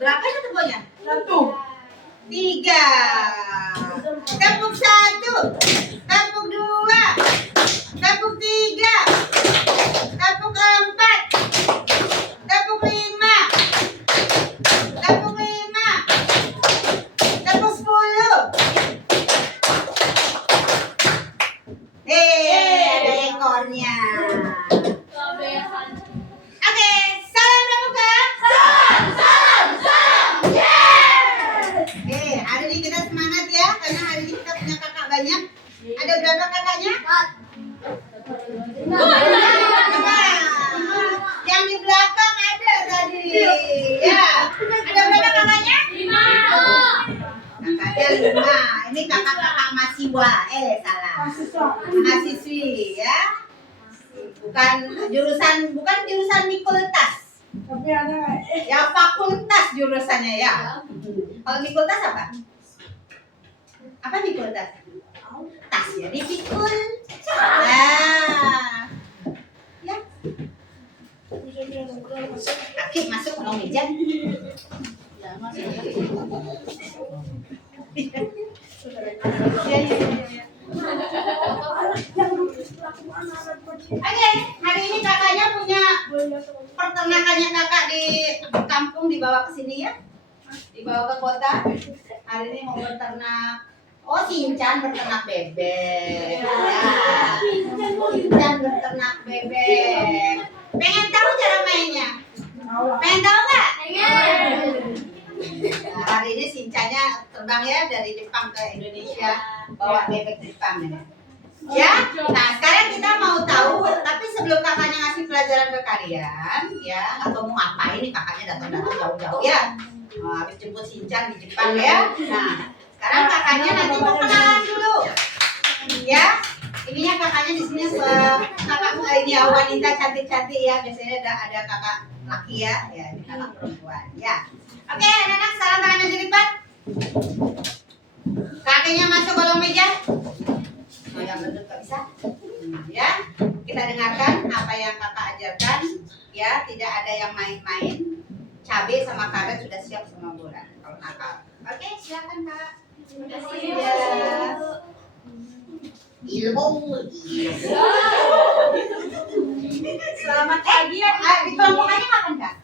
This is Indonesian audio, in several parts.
Berapa itu tepuknya? 1. 3. Tepuk 1. Tepuk 2. Tepuk 3. Tepuk 4. Tepuk 5. Tepuk 5. Tepuk 10. Ada ekornya. Oke, salam pramuka. Hari ini kita semangat ya, karena hari ini kita punya kakak banyak. Ada berapa kakaknya? 5. Yang di belakang ada tadi. Ya. Ada berapa kakaknya? 5. Kakaknya 5. Ini kakak-kakak mahasiswa. Salah. Mahasiswi ya. Bukan jurusan Mikultas. Tapi ada Ya fakultas jurusannya ya. Kalau Mikultas apa? Apa Mikultas? Tas ya, dipikul. Nah. Ya. Kaki masuk kolong meja. Oke, hari ini kakaknya punya peternakannya kakak di kampung, dibawa ke sini ya. Dibawa ke kota. Hari ini mau beternak. Oh, Sinchan beternak bebek. Ya. Sinchan beternak bebek. Pengen tahu cara mainnya? Pengen tahu nggak? Nah, hari ini Sinchannya terbang ya dari Jepang ke Indonesia, bawa bebek Jepang ya. Ya, nah sekarang kita mau tahu, tapi sebelum kakaknya ngasih pelajaran ke kalian, ya, atau mau ngapain nih kakaknya datang-datang jauh-jauh ya. Habis jemput Sinchan di Jepang ya. Nah, sekarang kakaknya nanti mau kenalan dulu. Ya, ininya kakaknya di sini kakak ini ya, wanita cantik-cantik ya. Biasanya ada kakak laki ya, ini kakak perempuan ya. Oke, anak-anak salam tangannya dilipat. Kakinya masuk kolong meja. Oh, yang betul gak bisa. Ya, kita dengarkan apa yang kakak ajarkan. Ya, tidak ada yang main-main. Cabai sama karet sudah siap sama bola. Kalau nakal. Oke, silakan kak. Terima kasih ya. Ilmu. Selamat pagi ya. Di kelompokannya makan kak?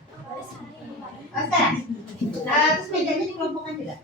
Oh, sekarang? Terus mejanya dikelompokkan juga?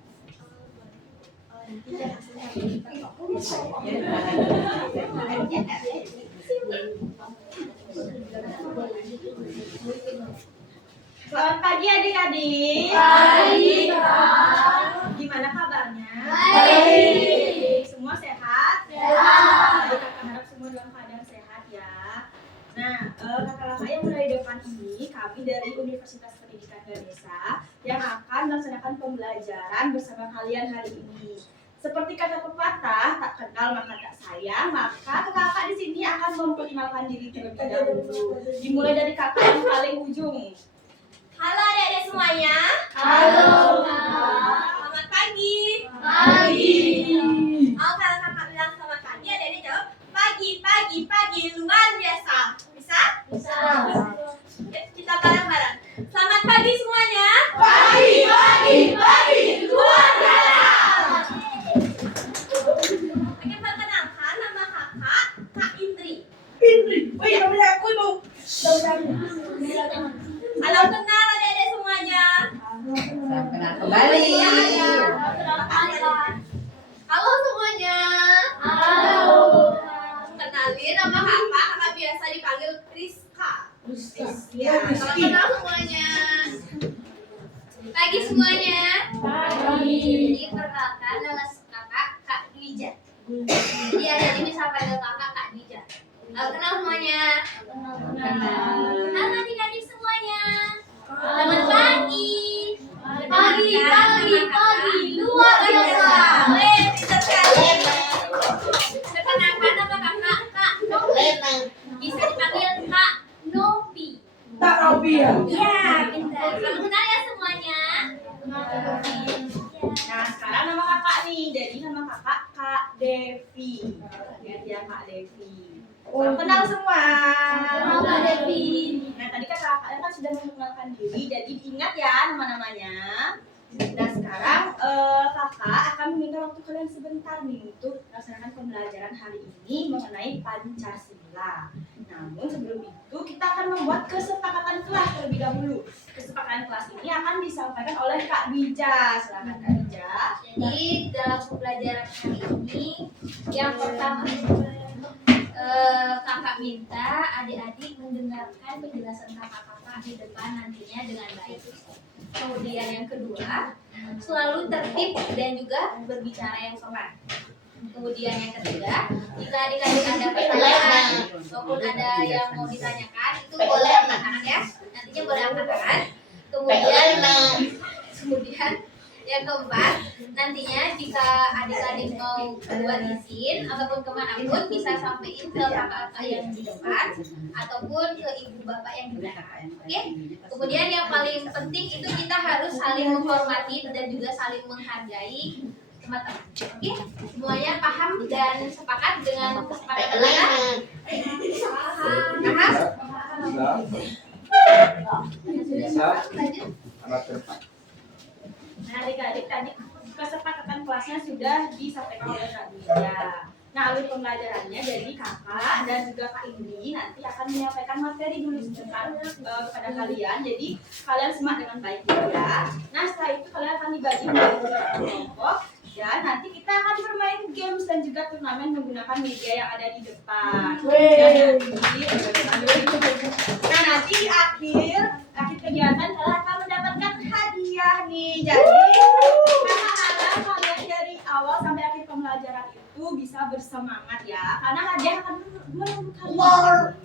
Selamat pagi adik-adik. Baik, Kak. Gimana kabarnya? Baik. Semua sehat? Sehat. Kakak harap semua dalam keadaan sehat ya. Nah, kakak-kakak yang mulai depan ini kami dari Universitas Pendidikan Ganesha yang akan melaksanakan pembelajaran bersama kalian hari ini. Seperti kata pepatah, tak kenal maka tak sayang, maka kakak-kakak di sini akan memperkenalkan diri terlebih dahulu. Dimulai dari kakak yang paling ujung. Halo adik-adik semuanya. Halo. Selamat pagi. Pagi. Kalau kakak bilang selamat pagi, adik-adik jawab pagi luar biasa. Bisa? Bisa. Kita bareng-bareng. Selamat pagi semuanya. Pagi luar biasa. Oke, perkenalkan nama kakak Kak Indri. Indri. Oh iya, namanya aku itu. Halo, kenal adik-adik semuanya. Salam kenal kembali. Halo semuanya. Halo. Kenalin nama kakak biasa dipanggil Rizka. Ya. Salam kenal semuanya. Pagi semuanya. Ini perkenalkan nama kakak Kak Dwija. Jadi adik ini bisa panggil kakak Kak Dwija. Salam kenal semuanya. Halo adik-adik semuanya. Selamat pagi. Pagi luar biasa. Pintar sekali. Perkenalkan nama kakak Kak Novi. Bisa dipanggil Kak Novi. Tak Robi ya. Iya, pintar. Salam kenal ya semuanya. Nah, sekarang nama kakak nih. Jadi nama kakak Kak Devi. Ya, Kak Devi. Salam kenal semua. Halo Kak Devi. memperkenalkan diri. Jadi ingat ya nama-namanya. Nah sekarang kakak akan meminta waktu kalian sebentar nih untuk melaksanakan pembelajaran hari ini mengenai Pancasila. Namun sebelum itu kita akan membuat kesepakatan kelas terlebih dahulu. Kesepakatan kelas ini akan disampaikan oleh Kak Bija. Silakan Kak Bija. Jadi dalam pembelajaran hari ini yang pertama kakak minta adik-adik mendengarkan penjelasan kakak-kakak di depan nantinya dengan baik. Kemudian yang kedua, selalu tertib dan juga berbicara yang sopan. Kemudian yang ketiga, jika adik-adik ada pertanyaan maupun ada yang mau ditanyakan, itu boleh angkat tangan ya. Nantinya boleh angkat tangan. Kemudian yang keempat, nantinya jika adik-adik mau buat izin ataupun kemanapun bisa sampaikan ke kakak-kakak yang di depan ataupun ke ibu bapak yang di belakang. Oke? Kemudian yang paling penting itu kita harus saling menghormati dan juga saling menghargai teman-teman. Oke? Semuanya paham dan sepakat dengan kesepakatan kita? Paham? Sudah sepakat, lanjut. Nah adik-adik tadi kesepakatan kelasnya sudah disampaikan oleh Kak Bija. Nah alur pembelajarannya jadi kakak dan juga Kak Indri nanti akan menyampaikan materi dulu sebentar kepada kalian. Jadi kalian simak dengan baik ya. Nah setelah itu kalian akan dibagi menjadi beberapa kelompok dan nanti kita akan bermain games dan juga turnamen menggunakan media yang ada di depan. Nah nanti di akhir kegiatan kalian akan mendapatkan hadiah nih. Jadi harap kalian dari awal sampai akhir pembelajaran itu bisa bersemangat ya, karena hadiah akan menentukan.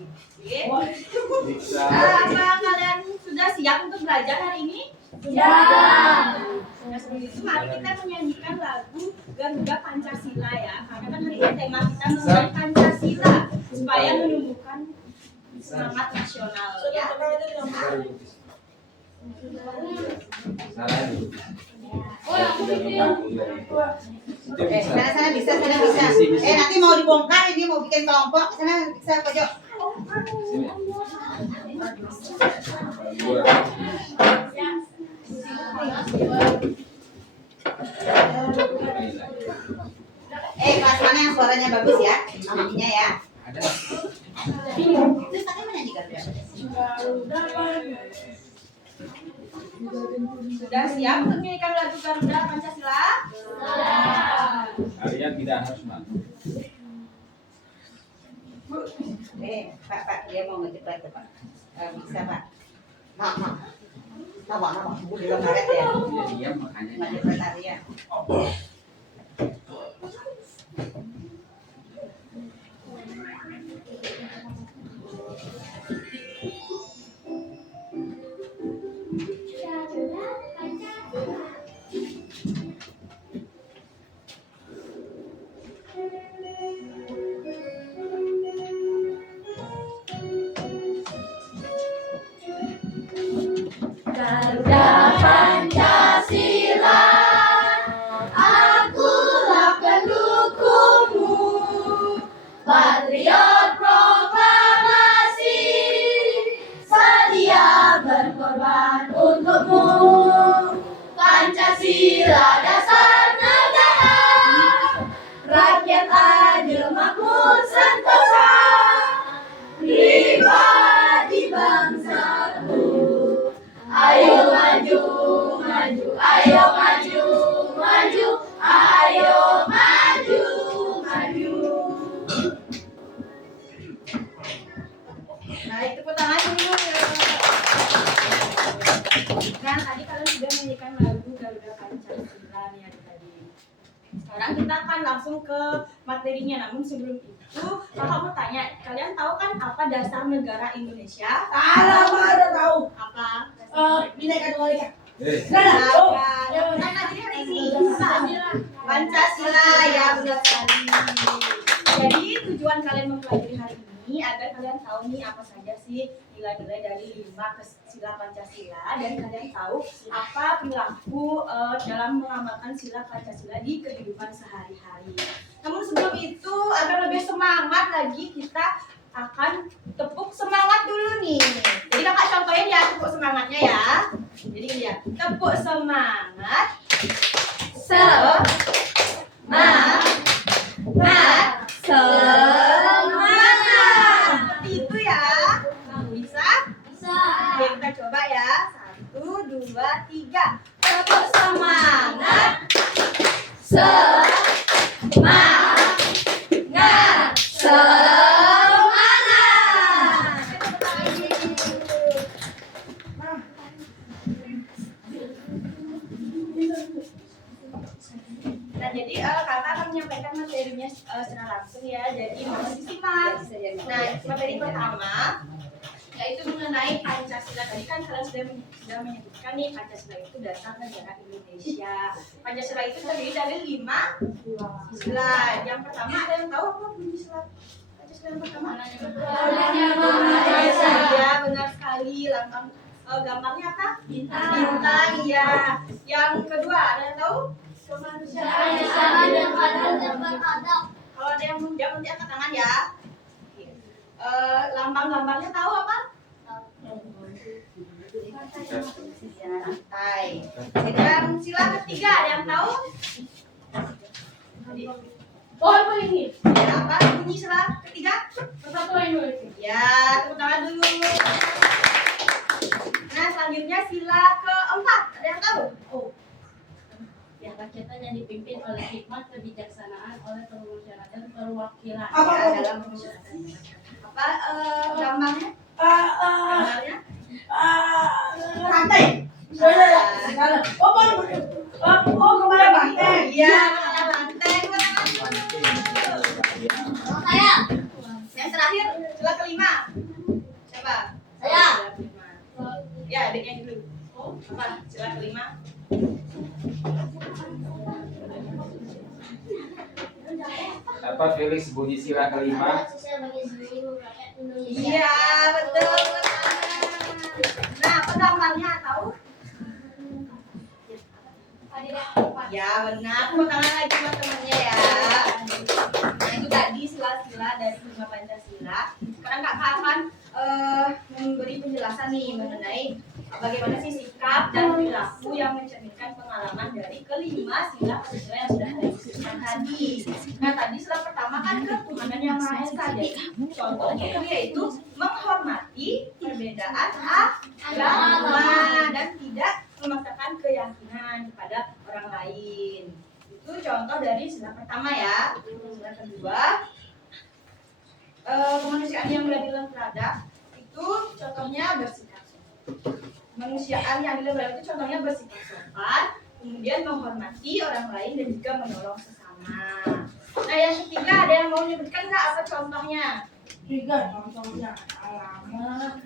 Apa kalian sudah siap untuk belajar hari ini? Ya. Nah sebelum itu mari kita menyanyikan lagu Garuda Pancasila ya, karena kan hari ini tema kita mengenai Pancasila supaya menumbuhkan semangat nasional ya. Sana bisa. Nanti mau dibongkar ini mau bikin kelompok. Sana bisa pojok. Kelas mana yang suaranya bagus ya? Namanya ya. Ada. Terus tadi mana nih Garuda? Sudah siap untuk menyanyikan lagu Garuda Pancasila? Kalian tidak harus malu. Pak, dia mau ngejebak tuh Pak. Bisa Pak. Nama. Belum karet ya. Dia diam makanya. Ngejebak Arya. Garuda Pancasila, akulah pendukungmu, patriot proklamasi, sedia berkorban untukmu. Pancasila dasar negara, rakyat adil makmur sentosa, pribadi bangsaku. Ayo maju, ayo maju, ayo maju. Nah, tepuk tangan dulu. Kan tadi kalian sudah menyanyikan lagu Garuda Pancasila nih adik-adik. Sekarang kita akan langsung ke materinya. Namun sebelum itu, kakak mau tanya, kalian tahu kan apa dasar negara Indonesia? Ada tahu. Apa? Bineka Tunggal Ika. Pancasila ya benar sekali. Jadi tujuan kalian mempelajari hari ini agar kalian tahu nih apa saja sih nilai-nilai dari 5 sila Pancasila dan kalian tahu apa perilaku dalam mengamalkan sila Pancasila di kehidupan sehari-hari. Namun sebelum itu agar lebih semangat lagi kita akan tepuk semangat dulu nih. Jadi kakak contohin ya tepuk semangatnya Tepuk semangat. Semangat. Seperti itu ya. Bisa? Oke, kita coba ya. 1, 2, 3. Tepuk semangat. Nah, jadi kakak akan menyampaikan materinya secara langsung ya. Jadi mohon disimak. Nah, materi pertama yaitu mengenai Pancasila. Tadi kan kalian sudah menyebutkan nih Pancasila itu dasar negara Indonesia. Pancasila itu terdiri dari 5 sila. Yang pertama ada yang tahu apa bunyi sila Pancasila yang pertama? Ya, benar sekali. Lambang gambarnya apa? Bintang. Ya. Yang kedua ada yang tahu? Kemanusiaan yang adil dan beradab. Kalau ada yang jawab nanti angkat tangan ya. Lambang-gambarnya tahu apa? Rantai. Jadi yang sila ketiga ada yang tahu? Oh, apa ini? Ya, apa bunyi sila ketiga? Persatuan Indonesia. Ya, tepuk tangan dulu. Nah, selanjutnya sila keempat ada yang tahu? Oh, Yang rakyatan yang dipimpin oleh hikmat kebijaksanaan oleh permusyawaratan dan perwakilan. ya, dalam permusyawaratan. Apa gambarnya? Gambarnya? Rantai. Kemana banteng? Iya, banteng. Saya. Yang terakhir sila kelima. Siapa? Saya. Sila kelima. Ya, adiknya dulu. Apa? Sila kelima. Apa Felix bunyi sila kelima? Sosial bagi seluruh rakyat Indonesia. Iya, betul. Nah, apa gambarnya tahu? Ya, benar. Tepuk tangan lagi buat temannya ya. Nah, itu tadi sila-sila dari 5 Pancasila. Sekarang kakak akan memberi penjelasan nih mengenai bagaimana sih sikap dan perilaku yang mencerminkan pengalaman dari kelima sila Pancasila yang sudah ada disebutkan tadi. Nah, tadi sila pertama kan ketuhanan yang Maha Esa. Jadi contohnya itu yaitu menghormati perbedaan agama dan tidak memaksakan keyakinan kepada orang lain. Itu contoh dari sila pertama ya. Sila kedua, kemanusiaan yang beradil dan beradab itu contohnya bersikap sopan. Kemanusiaan yang adil dan beradab itu contohnya bersikap sopan, kemudian menghormati orang lain dan juga menolong sesama. Nah, yang ketiga ada yang mau menyebutkan nggak apa contohnya? Tiga contohnya alamat.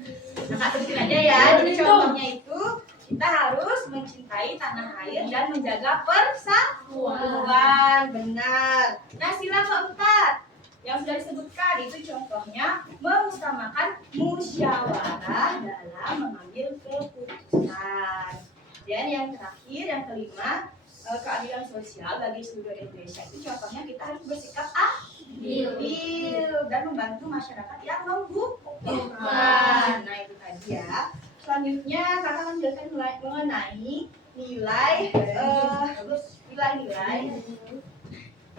Nah, sebutin aja ya. Jadi contohnya itu kita harus mencintai tanah air dan menjaga persatuan. Benar. Nah, sila keempat yang sudah disebutkan itu contohnya mengutamakan musyawarah dalam mengambil keputusan. Dan yang terakhir, yang kelima, keadilan sosial bagi seluruh Indonesia. Itu contohnya kita harus bersikap adil dan membantu masyarakat yang membutuhkan. Nah, itu tadi ya. Selanjutnya kakak akan menjelaskan mengenai nilai-nilai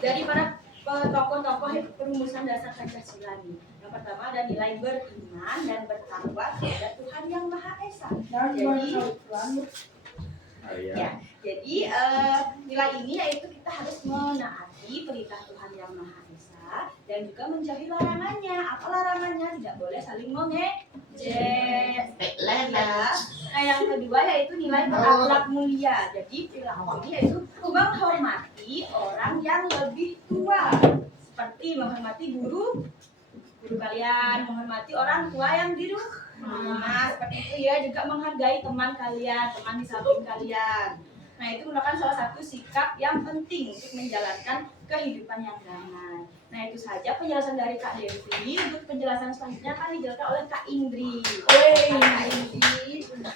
dari para tokoh-tokoh perumusan dasar Pancasila nih. Yang pertama ada nilai beriman dan bertakwa kepada Tuhan yang Maha Esa. Jadi nilai ini yaitu kita harus menaati perintah Tuhan yang Maha Esa dan juga menjauhi larangannya. Apa larangannya? Tidak boleh saling mengejek. Nah, yang kedua yaitu nilai berakhlak mulia. Jadi perilaku ini yaitu menghormati orang yang lebih tua, seperti menghormati guru kalian, menghormati orang tua yang di rumah, seperti itu ya. Juga menghargai teman kalian, teman di samping kalian. Nah, itu merupakan salah satu sikap yang penting untuk menjalankan kehidupan yang damai. Nah, itu saja penjelasan dari Kak Devi. Untuk penjelasan selanjutnya akan dijelaskan oleh Kak Indri. Kak Indri. Terima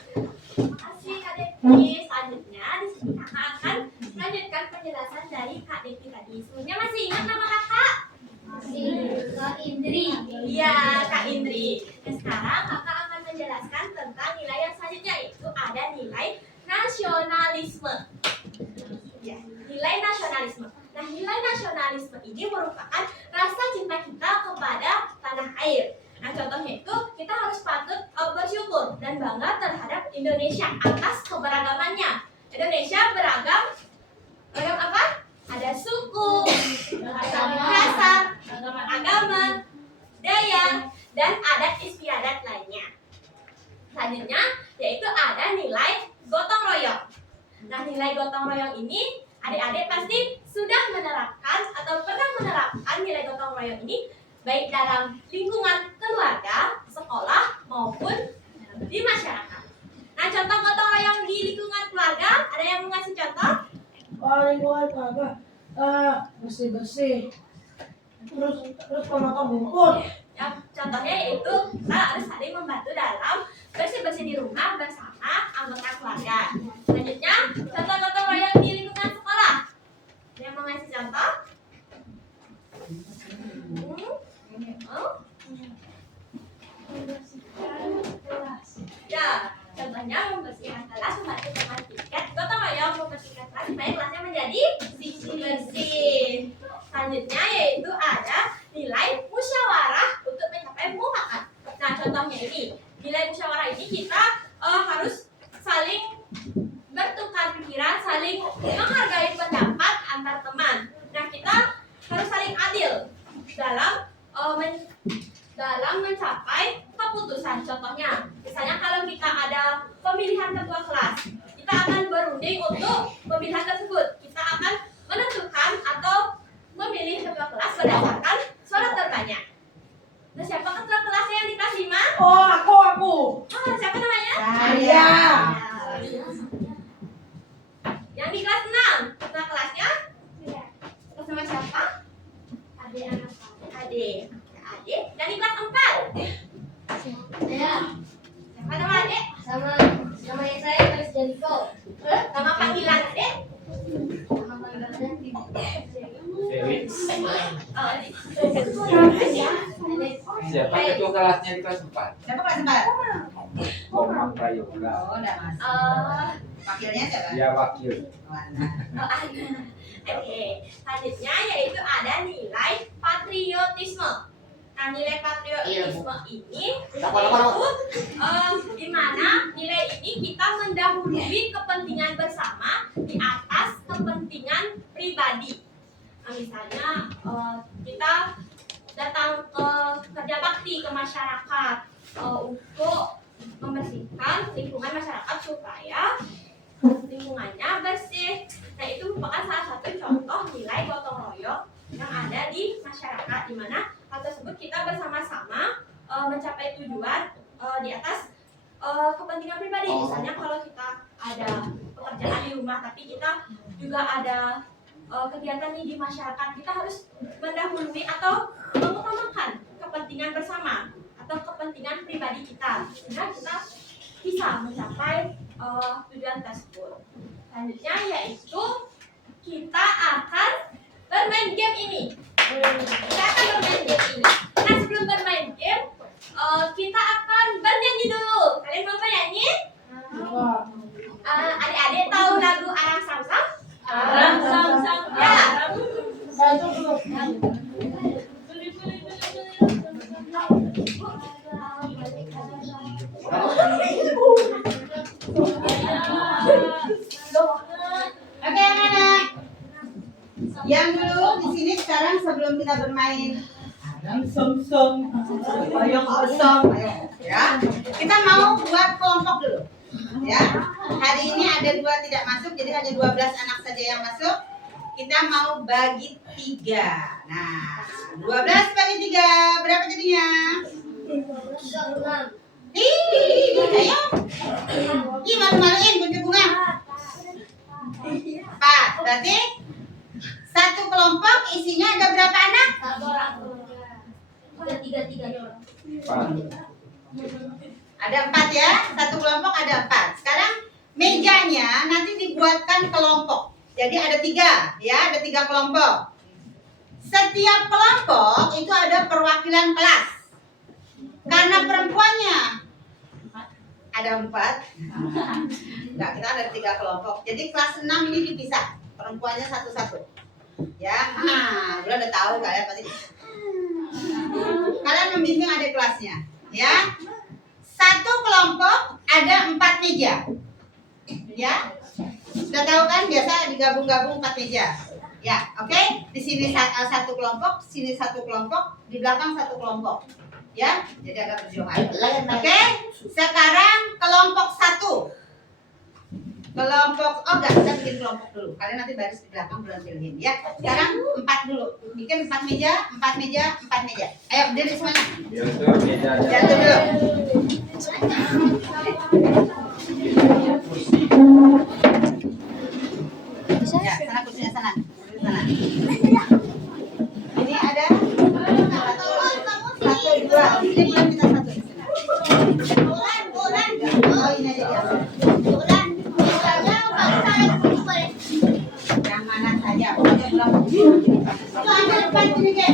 kasih Kak Devi. Selanjutnya di sini kakak akan melanjutkan penjelasan dari Kak Devi tadi. Sebelumnya masih ingat nama kakak? Masih. Kak Indri. Iya, Kak Indri. Nah, sekarang kakak akan menjelaskan tentang nilai yang selanjutnya, yaitu ada nilai nasional. nasionalisme. Ya, nilai nasionalisme. Nah, nilai nasionalisme ini merupakan rasa cinta kita kepada tanah air. Nah, contohnya itu kita harus patut bersyukur dan bangga terhadap Indonesia atas keberagamannya. Indonesia beragam apa? Ada suku, ada bahasa, agama, daya, dan adat istiadat lainnya. Selanjutnya yaitu ada nilai gotong royong. Nah, nilai gotong royong ini adik-adik pasti sudah menerapkan atau pernah menerapkan nilai gotong royong ini baik dalam lingkungan keluarga, sekolah, maupun di masyarakat. Nah, contoh gotong royong di lingkungan keluarga, ada yang mau ngasih contoh? Kalau lingkungan keluarga, bersih-bersih. Terus potong rumput. Ya, contohnya yaitu kita harus saling membantu dalam bersih-bersih di rumah bersama anggota keluarga. Selanjutnya, contoh gotong royong di lingkungan sekolah. Ada yang mau ngasih contoh? Ya, contohnya membersihkan kelas, membantu teman tiket, gotong royong membersihkan kelas supaya kelasnya menjadi bersih. Selanjutnya yaitu ada nilai musyawarah untuk mencapai mufakat. Nah, contohnya ini, nilai musyawarah ini kita harus saling bertukar pikiran, saling menghargai pendapat antar teman. Nah, kita harus saling adil dalam mencapai keputusan. Contohnya, misalnya kalau kita ada pemilihan ketua kelas, kita akan berunding untuk pemilihan tersebut. Kita akan menentukan atau memilih ketua kelas berdasarkan suara terbanyak. Nah, siapa ketua kelasnya yang di kelas 5? Oh, aku. Siapa namanya? Saya. Yang di kelas 6, ketua kelasnya? Kelas nama siapa? Ade. Yang di kelas 4? Siapa nama Ade? Sama yang saya Mas Janiko. Nama panggilan Ade? Felix. Oh, Ade. Siapa ketua kelasnya di kelas 4? Siapa kelas 4? Komang Prayoga. Oh, udah masuk. Wakilnya siapa? Dia wakil. Oke, selanjutnya yaitu ada nilai patriotisme. Nah, nilai patriotisme ini yaitu di mana nilai ini kita mendahului kepentingan bersama di atas kepentingan pribadi. Nah, misalnya kita datang ke kerja bakti ke masyarakat untuk membersihkan lingkungan masyarakat supaya lingkungannya bersih. Nah, itu merupakan salah satu contoh nilai gotong royong yang ada di masyarakat, di mana hal tersebut kita bersama-sama mencapai tujuan di atas kepentingan pribadi. Misalnya kalau kita ada pekerjaan di rumah tapi kita juga ada kegiatan nih di masyarakat, kita harus mendahului atau mengutamakan kepentingan bersama atau kepentingan pribadi kita sehingga kita bisa mencapai tujuan tersebut. Selanjutnya yaitu kita akan bermain game ini. Nah, sebelum bermain game, kita akan bernyanyi dulu. Kalian mau bernyanyi? Adik-adik tahu lagu Arang Samsam? Arang Samsam. Ya. Oke, anak-anak. Yang dulu di sini sekarang sebelum kita bermain bayang kosong, ya. Kita mau buat kelompok dulu. Ya. Hari ini ada 2 tidak masuk, jadi hanya 12 anak saja yang masuk. Kita mau bagi 3. Nah, 12 bagi 3 berapa jadinya? 36. Ayo. Ih, malu-maluin kunci bunga. 4. Berarti satu kelompok isinya ada berapa anak? 3. Ada 4 ya. Satu kelompok ada 4. Sekarang mejanya nanti dibuatkan kelompok. Jadi ada 3 ya, ada 3 kelompok. Setiap kelompok itu ada perwakilan kelas. Karena perempuannya ada ada 4. Enggak, kita ada 3 kelompok. Jadi kelas 6 ini dipisah. Perempuannya satu-satu. Ya, udah tahu kalian pasti. Kalian membimbing adik kelasnya, ya. Satu kelompok ada 4 meja. Ya. Sudah tahu kan biasa digabung-gabung 4 meja. Ya, oke. Di sini satu kelompok, sini satu kelompok, di belakang satu kelompok. Ya, jadi ada perjalanan. Oke. Sekarang kelompok 1. Kelompok, oh enggak, kita bikin kelompok dulu. Kalian nanti baris di belakang belum pilihin ya. Sekarang 4 dulu. Bikin 4 meja, 4 meja, 4 meja. Ayo berdiri semuanya. Jatuh dulu. Ya, sana kursinya sana. Kursi sana. Ini ada 1, 2. Ini belum kita 1 di sana. Oh, ini aja dia. Yang mana saja, pokoknya belum. Itu ada depan sini, Ge.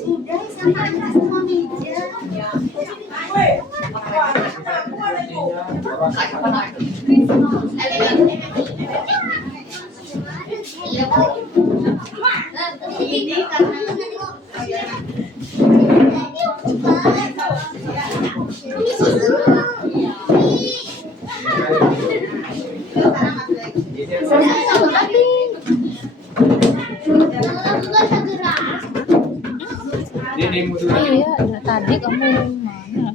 Sudah sama semua meja. Ini karena Iya, tadi kamu mana?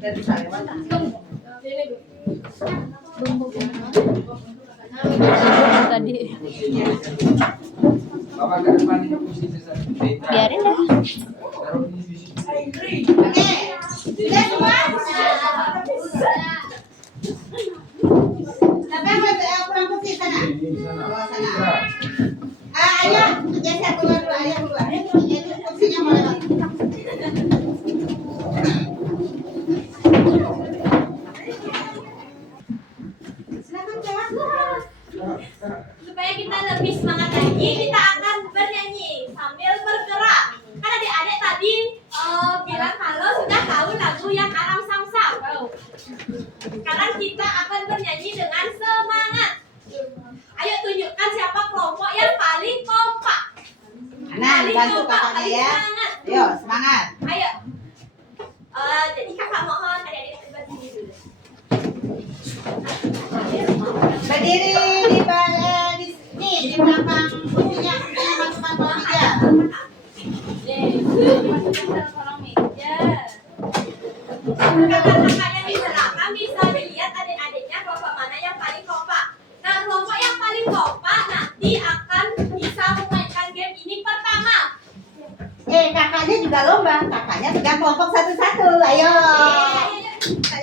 dari saya Tadi. Bawa ke depan ini posisi satu. Biarin deh. Taruh di sini. Oke, sudah semua? Siapa yang kurang putih sana? Di sana. Bawa sana. Ayo, geser keluar dulu, ayo keluar. Itu kursinya mau lewat. Silakan keluar. Supaya kita lebih semangat lagi, kita akan bernyanyi sambil bergerak. Kan adik-adik tadi bilang kalau sudah tahu lagu yang Aram Samsam. Sekarang kita akan bernyanyi dengan semangat. Ayo tunjukkan siapa kelompok yang paling kompak. Nah, bantu kakaknya paling ya. semangat. Ayo, semangat. Ayo. Jadi kakak mohon adik-adik berdiri dulu. Berdiri di belakang kursinya, masukkan ke meja. Kakak-kakak yang di belakang bisa dilihat adik-adiknya kelompok mana yang paling kompak. Nah, kelompok yang paling kompak nanti akan bisa memainkan game ini pertama. Kakaknya juga lomba. Kakaknya pegang kelompok satu-satu. Ayo.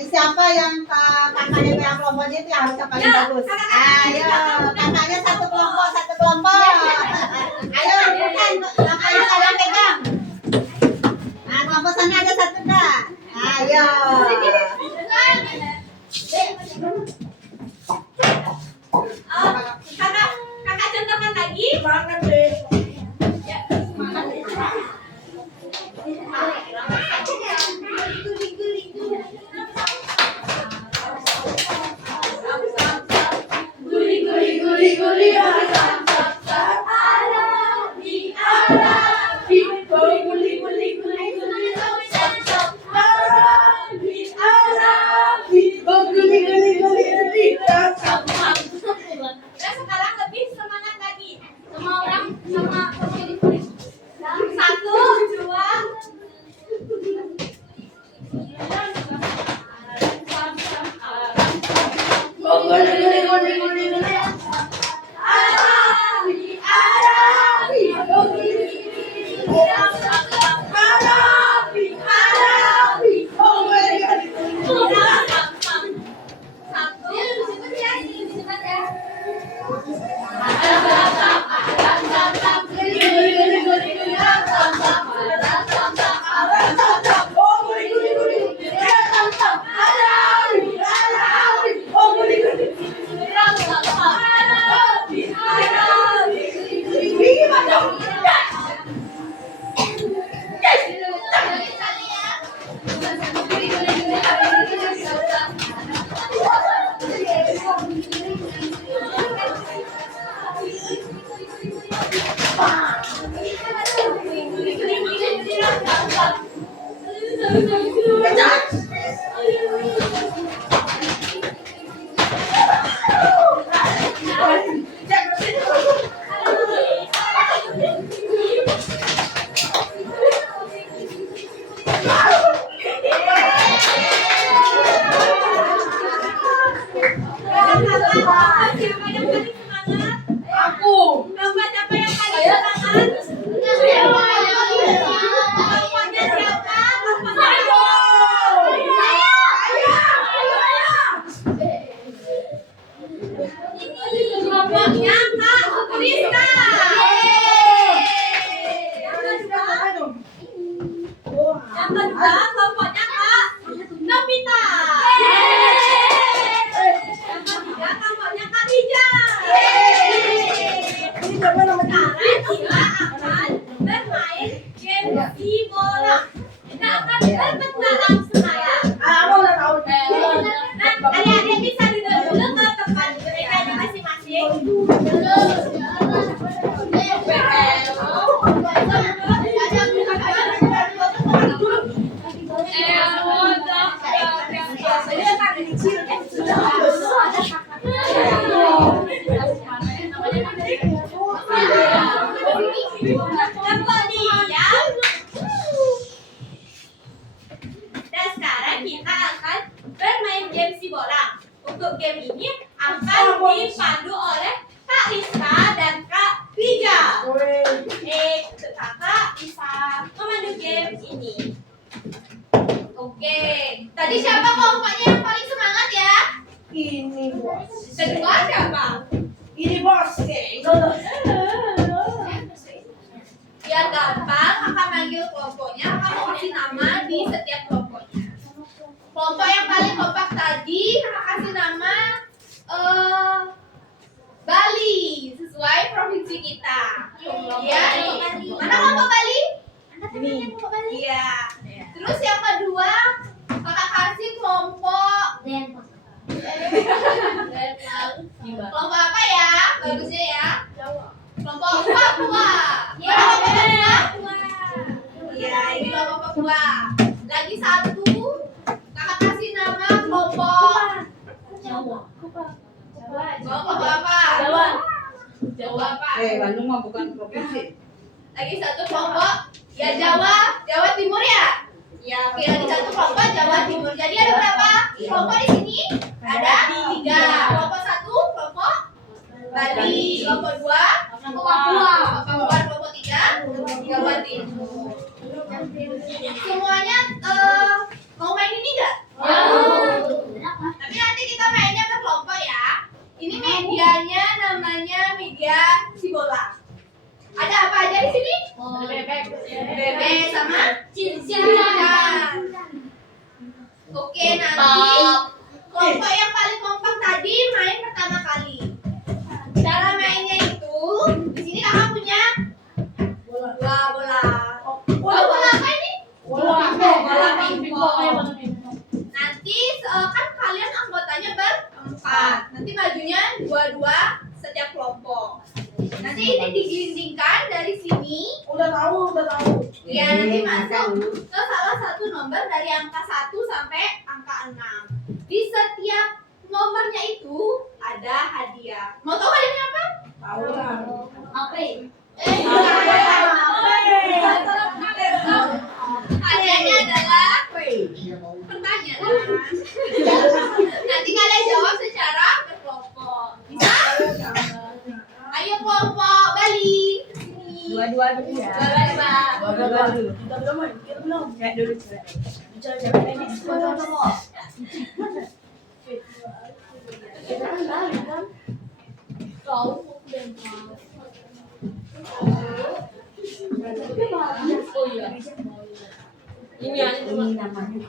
Siapa yang kakaknya pegang kelompoknya itu yang harus yang paling bagus. Ayo, kakaknya satu kelompok. Ayo, bukan kakaknya kalian pegang. Nah, kelompok sana ada satu enggak? Ayo. Kakak contohkan lagi. Semangat deh. Guli-guli Dan sekarang lebih semangat lagi. Semua orang sama Siapa yang paling semangat? Aku. Lomba siapa yang paling semangat? Kelompoknya siapa? Kelompoknya kelompoknya Kak Rizka. Yang kedua kelompoknya Kak Novita. Yang ketiga kelompoknya Kak Rija. Ini siapa namanya? Sekarang kita akan bermain game si bola. Kita akan berpetualang sekarang. Aku udah tahu. Nah, adik-adik bisa duduk dulu ke tempat mereka masing-masing. Kemudian, dan sekarang kita akan bermain game si bola. Untuk game ini akan dipandu oleh Kak Rizka dan Kak Rija. Untuk kakak bisa memandu game ini. Oke. Tadi siapa kelompoknya yang paling semangat ya? Ini bos. Kedua siapa? Ini bos. Biar gampang, kakak manggil kelompoknya, kakak mau kasih nama di setiap kelompoknya. Kelompok yang paling kompak tadi, kakak kasih nama Bali, sesuai provinsi kita. Iya, mana kelompok Bali? Ini. Iya. Terus yang kedua, kakak kasih kelompok kelompok apa ya? Bagusnya ya. Kelompok Papua. Ya, Papua. Iya, ini kelompok Papua. Lagi satu, kakak kasih nama kelompok kelompok apa? Jawa apa? Bandung mah bukan provinsi. Lagi satu kelompok ya Jawa Timur ya? Ya, oke, lagi satu kelompok Jawa Timur. Jadi ada berapa kelompok di sini? Ada 3. Kelompok 1 kelompok Bali, kelompok 2 kelompok Papua, kelompok 3 Jawa Timur. Semuanya mau main ini enggak? Tapi nanti kita mainnya berkelompok ya. Ini medianya namanya media si bola. Ada apa aja di sini? Bebek sama cincin. Oke, nanti kelompok yang paling kompak tadi main pertama kali. Cara mainnya itu, di sini kakak punya bola. Bola apa ini? Bola pingpong. Nanti kan kalian anggotanya berempat. Nanti majunya 2-2 setiap kelompok. Nanti ini digelindingkan dari sini. Udah tahu. Ya, nanti masuk ke salah satu nomor dari angka 1 sampai angka 6. Di setiap nomornya itu ada hadiah. Mau tahu hadiahnya apa? Tahu lah. Hadiahnya adalah pertanyaan. Nanti kalian jawab secara berkelompok. Bisa? Ayo kelompok Bali. Dua-dua dulu ya. Dua-dua. Kita belum main. Kayak dulu. Ini aja cuma. Ini namanya.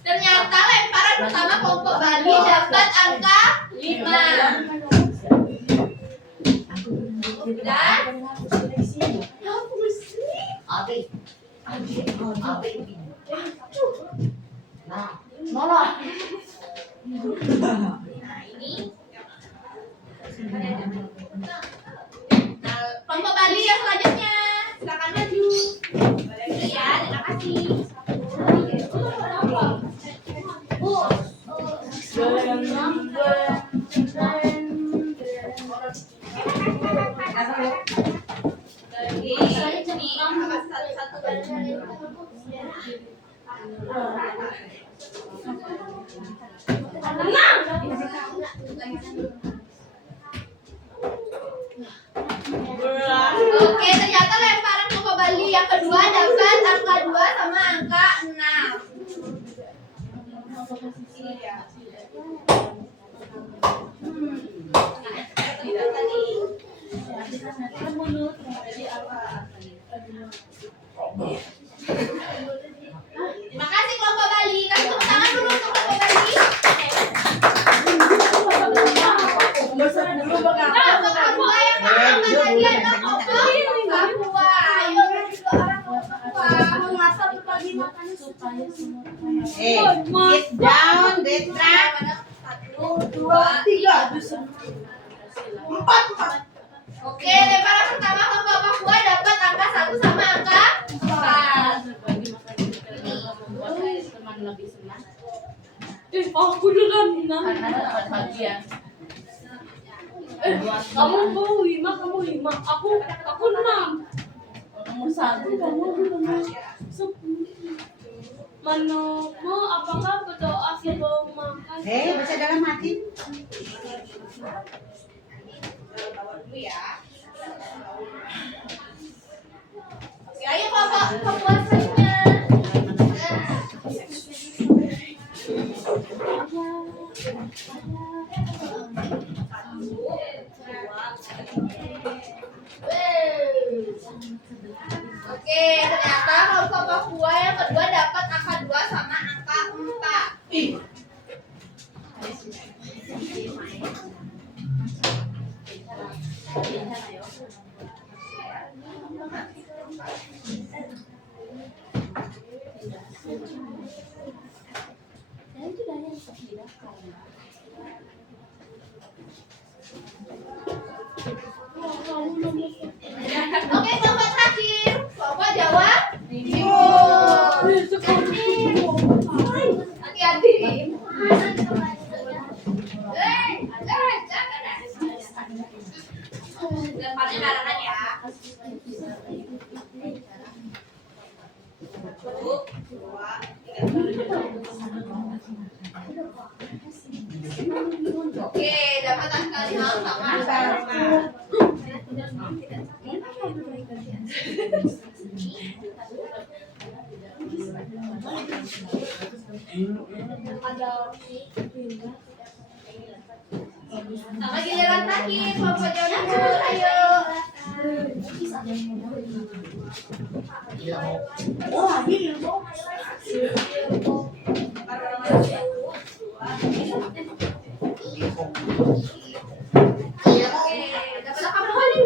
Ternyata lemparan pertama kelompok Bali dapat angka 5. Dan Nah, Nah, ini kelompok Bali yang selanjutnya. Silakan maju. Iya, terima kasih. Oke, ini satu-satu. Oke, ternyata lemparan kelompok Bali yang kedua dapat angka 2 sama angka 6. Terima kasih kelompok Bali. Kasih tepuk tangan dulu untuk kelompok Bali. Kelompok Papua yang pertama tadi ada kelompok Papua. Ayo berdua orang kelompok Papua. Mengasah berbagi makanan supaya semua. Sit down, Detra. 1, 2, 3. 4. Oke, lemparan pertama kelompok Papua dapat angka 1 sama angka 4. Berbagi makanan supaya membuat teman lebih senang. Aku juga menang. Karena dapat bagian. Kamu mau 5, kamu 5. Aku 6. Nomor 1 Kamu 10. Menurutmu apakah berdoa sebelum makan? Baca dalam hati. Oke, ayo kelompok Papua selanjutnya. Oke, ternyata kelompok Papua yang kedua dapat angka 2 sama angka 4. Oke, kelompok terakhir, kelompok Jawa Timur. Hati-hati. Lemparnya barengan ya. 1, 2, 3. Oke, dapat angka 5 sama angka 5. Sama giliran terakhir, kelompok Jawa Timur, ayo. Wah, ini loh. Oke, dapat angka berapa nih?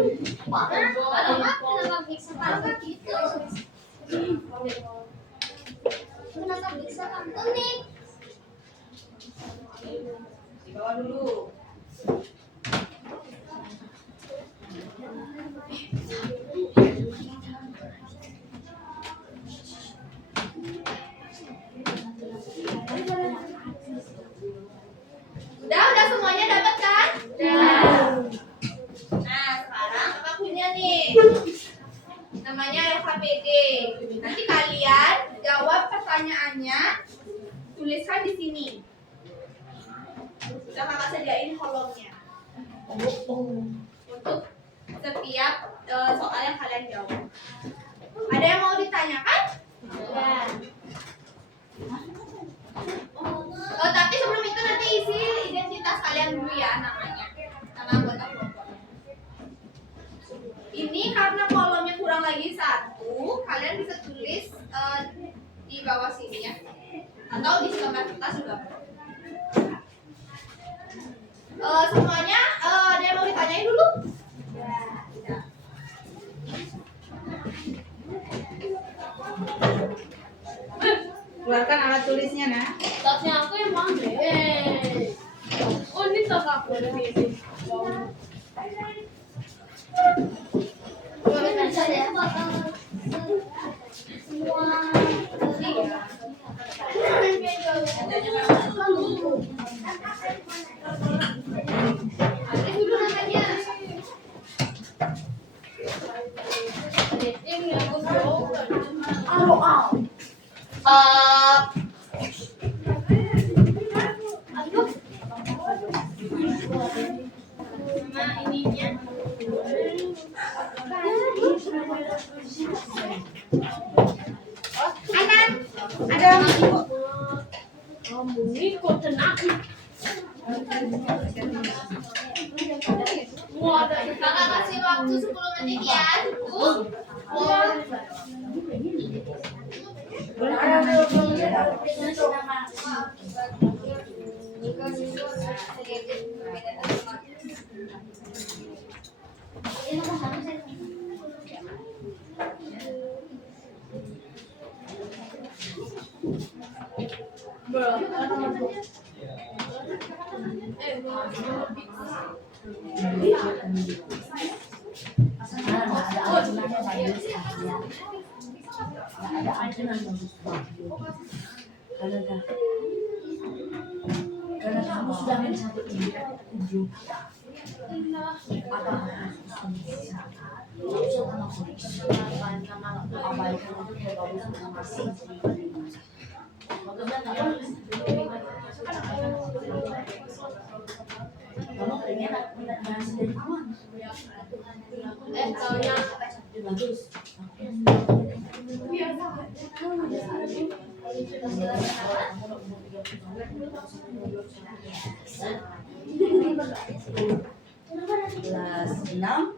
Kenapa bisa angka gitu? Kenapa bisa angka nih? Di bawah dulu. Udah semuanya dapat kan? Udah. Nah, sekarang kakak punya nih. Namanya LKPD. Nanti kalian jawab pertanyaannya, tuliskan di sini. Sudah kakak sediain kolomnya. Untuk setiap soal yang kalian jawab. Ada yang mau ditanyakan? Ya. Oh, tapi sebelum itu nanti isi identitas kalian dulu ya, namanya, nama anggota kelompok. Ini karena kolomnya kurang lagi 1, kalian bisa tulis di bawah sini ya, atau di selembar kertas juga. Semuanya ada yang mau ditanyain dulu? Ya. Keluarkan alat tulis. tulisnya nah. Tasnya aku yang mana? Oh ini tas aku di sini. Nah ininya. Ada ibu. Kamu ini kok tenang? Mau ada Kakak kasih waktu 10 menit ya. Karena kamu sudah mencapai tujuan. Kelas 6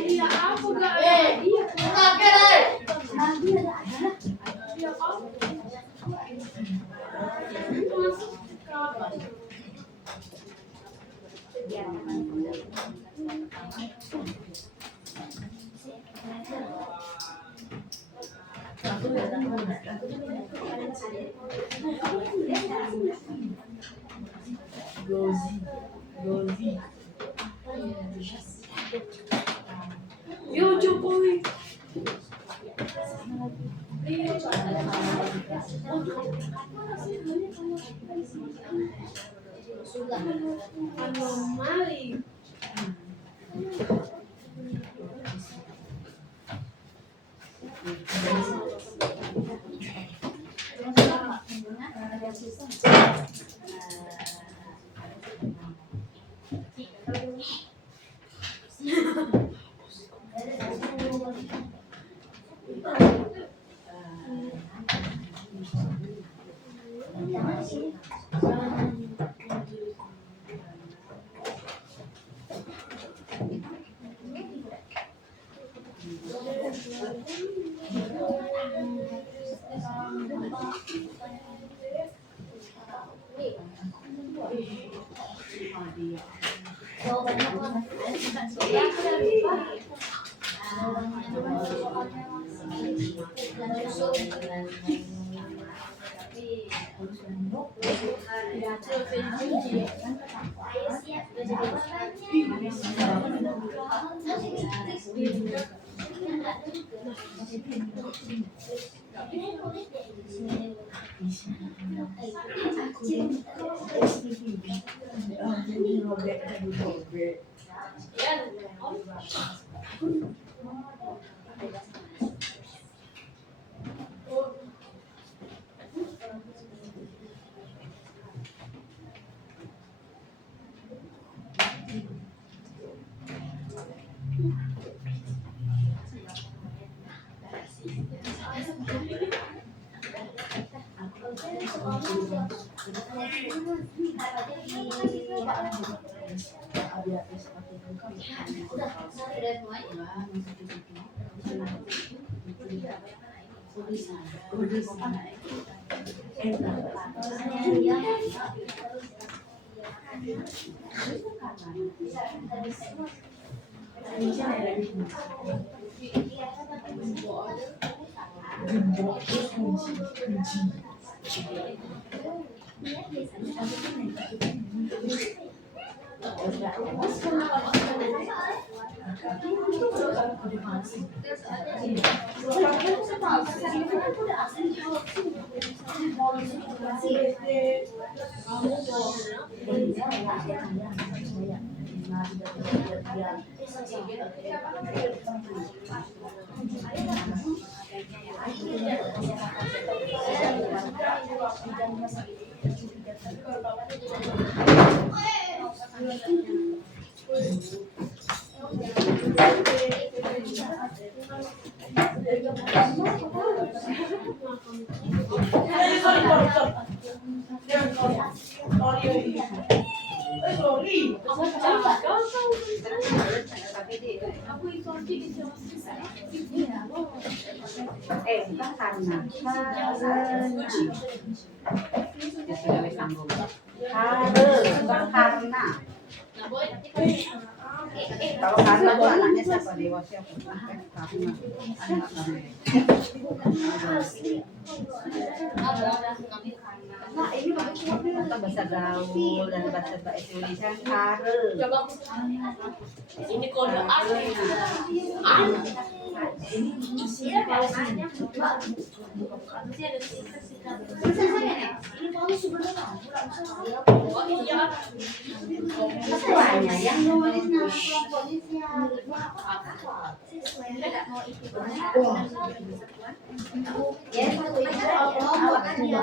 Iya aku gak ada. Gozi. Yo Jokowi. Anomali. Bukan karena bukan karena. Kalau karena tuh anaknya siapa, Dewa siapa? Karena. Nah, ini kata bahasa gaul dan bahasa Indonesia kare. Ini kode asli. Ketuanya yang nulis nama kelompoknya siapa? Ya, satu itu kelompok kan ya.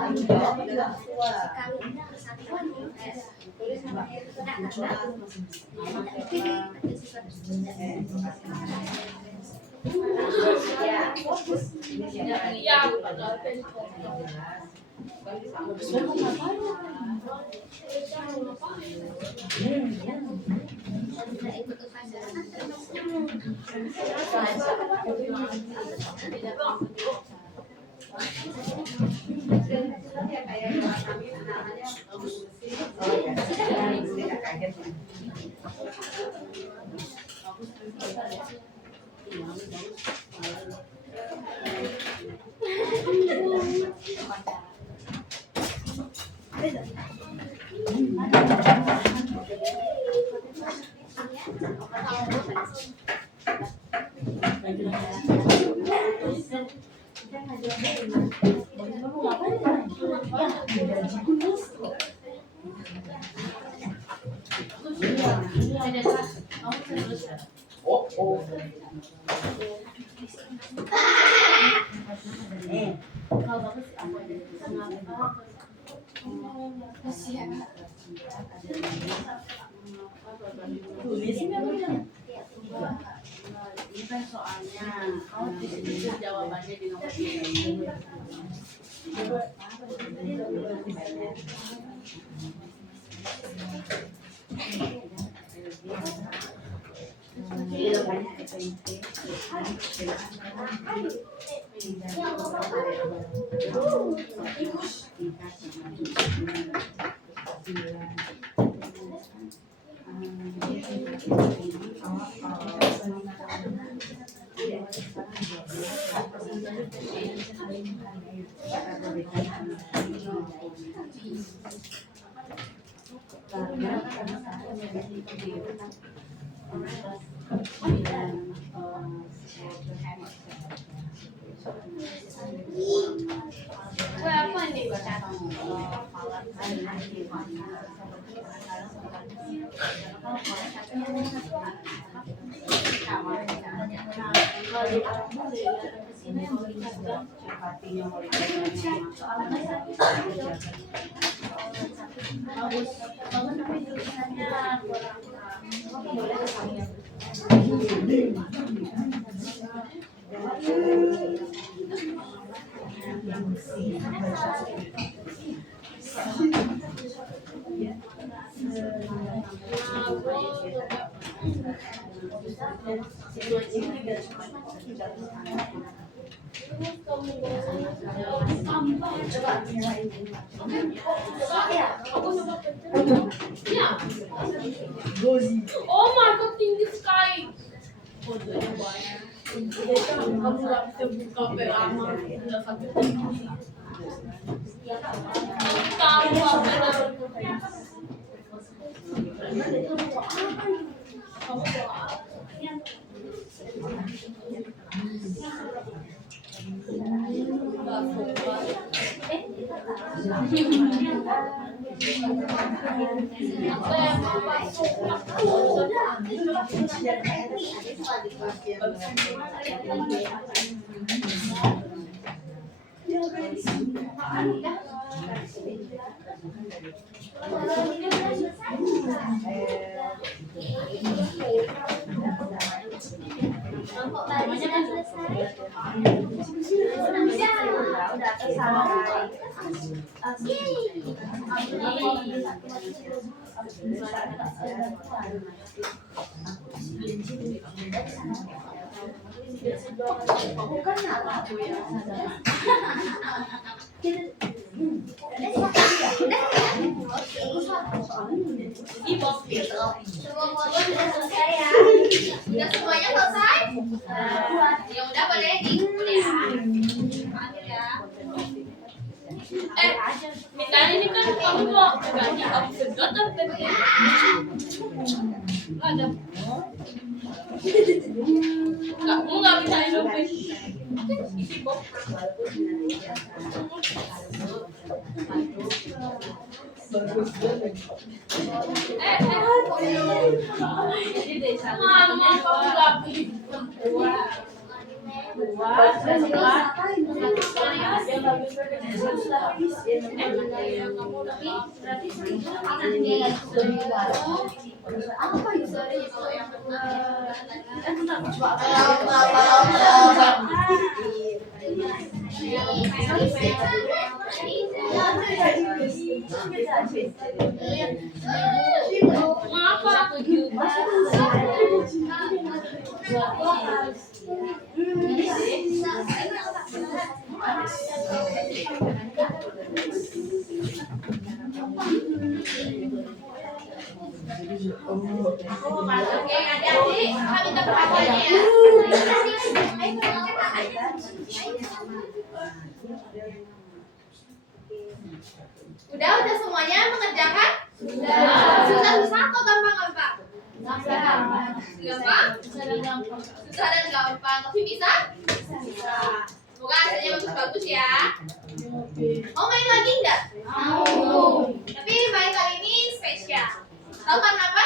Ini kan soalnya kalau di sini jawabannya di nomor ini. Oh my god, tinggi sekali. Kamu nggak bisa buka lama, udah sakit tinggi. Tahu apa Kelompok baru sudah selesai. Udah semua foto sudah selesai ya. Sudah semuanya selesai? Ya udah boleh dikumpul ya. Ambil ya. Mintanya ini kan kamu mau ganti aku sedot atau ganti? Ada. Kamu nggak bisa hidupin isi box. Jadi deh satu Mama, kamu nggak bisa. Maaf, Oke, adik-adik, kami minta perhatiannya ya. Udah semuanya mengerjakan? Susah atau gampang-gampang? Susah dan gampang. Tapi bisa? Bisa. Semoga hasilnya bagus-bagus ya. Mau main lagi enggak? Mau. Tapi main kali ini spesial. Tahu karena apa?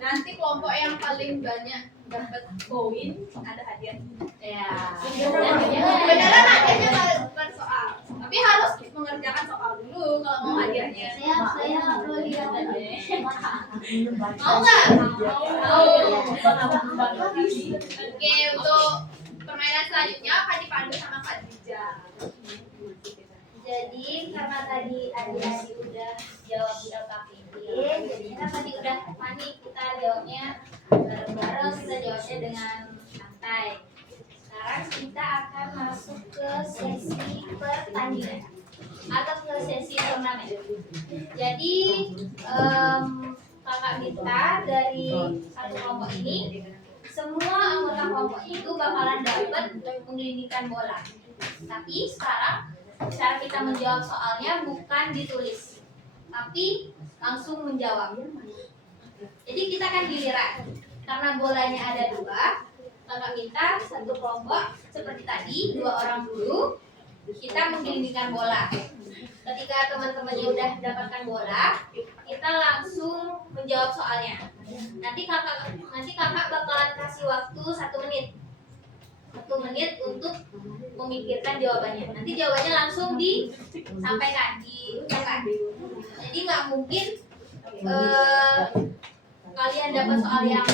Nanti kelompok yang paling banyak dapat poin ada hadiah. Ya. Beneran hadiahnya bukan soal. Tapi harus mengerjakan soal dulu kalau mau hadiahnya. Saya mau lihat aja. Mau nggak? Mau. Oke, untuk permainan selanjutnya akan dipandu sama Kak Dija. Jadi karena tadi adik-adik udah jawab di LKPD, jadi kan tadi udah panik, kita jawabnya bareng-bareng, kita jawabnya dengan santai. Sekarang kita akan masuk ke sesi pertandingan atau ke sesi turnamen. Jadi kakak kita dari satu kelompok ini, semua anggota kelompok itu bakalan dapat mengelindingkan bola. Tapi sekarang cara kita menjawab soalnya bukan ditulis, tapi langsung menjawab. Jadi kita akan giliran. Karena bolanya ada dua, kakak kita satu kelompok seperti tadi, 2 orang dulu, kita menggelindingkan bola. Ketika teman-temannya udah dapatkan bola, kita langsung menjawab soalnya. Nanti kakak bakalan kasih waktu 1 menit. 1 menit untuk memikirkan jawabannya. Nanti jawabannya langsung disampaikan, diucapkan. Jadi nggak mungkin kalian dapat soal yang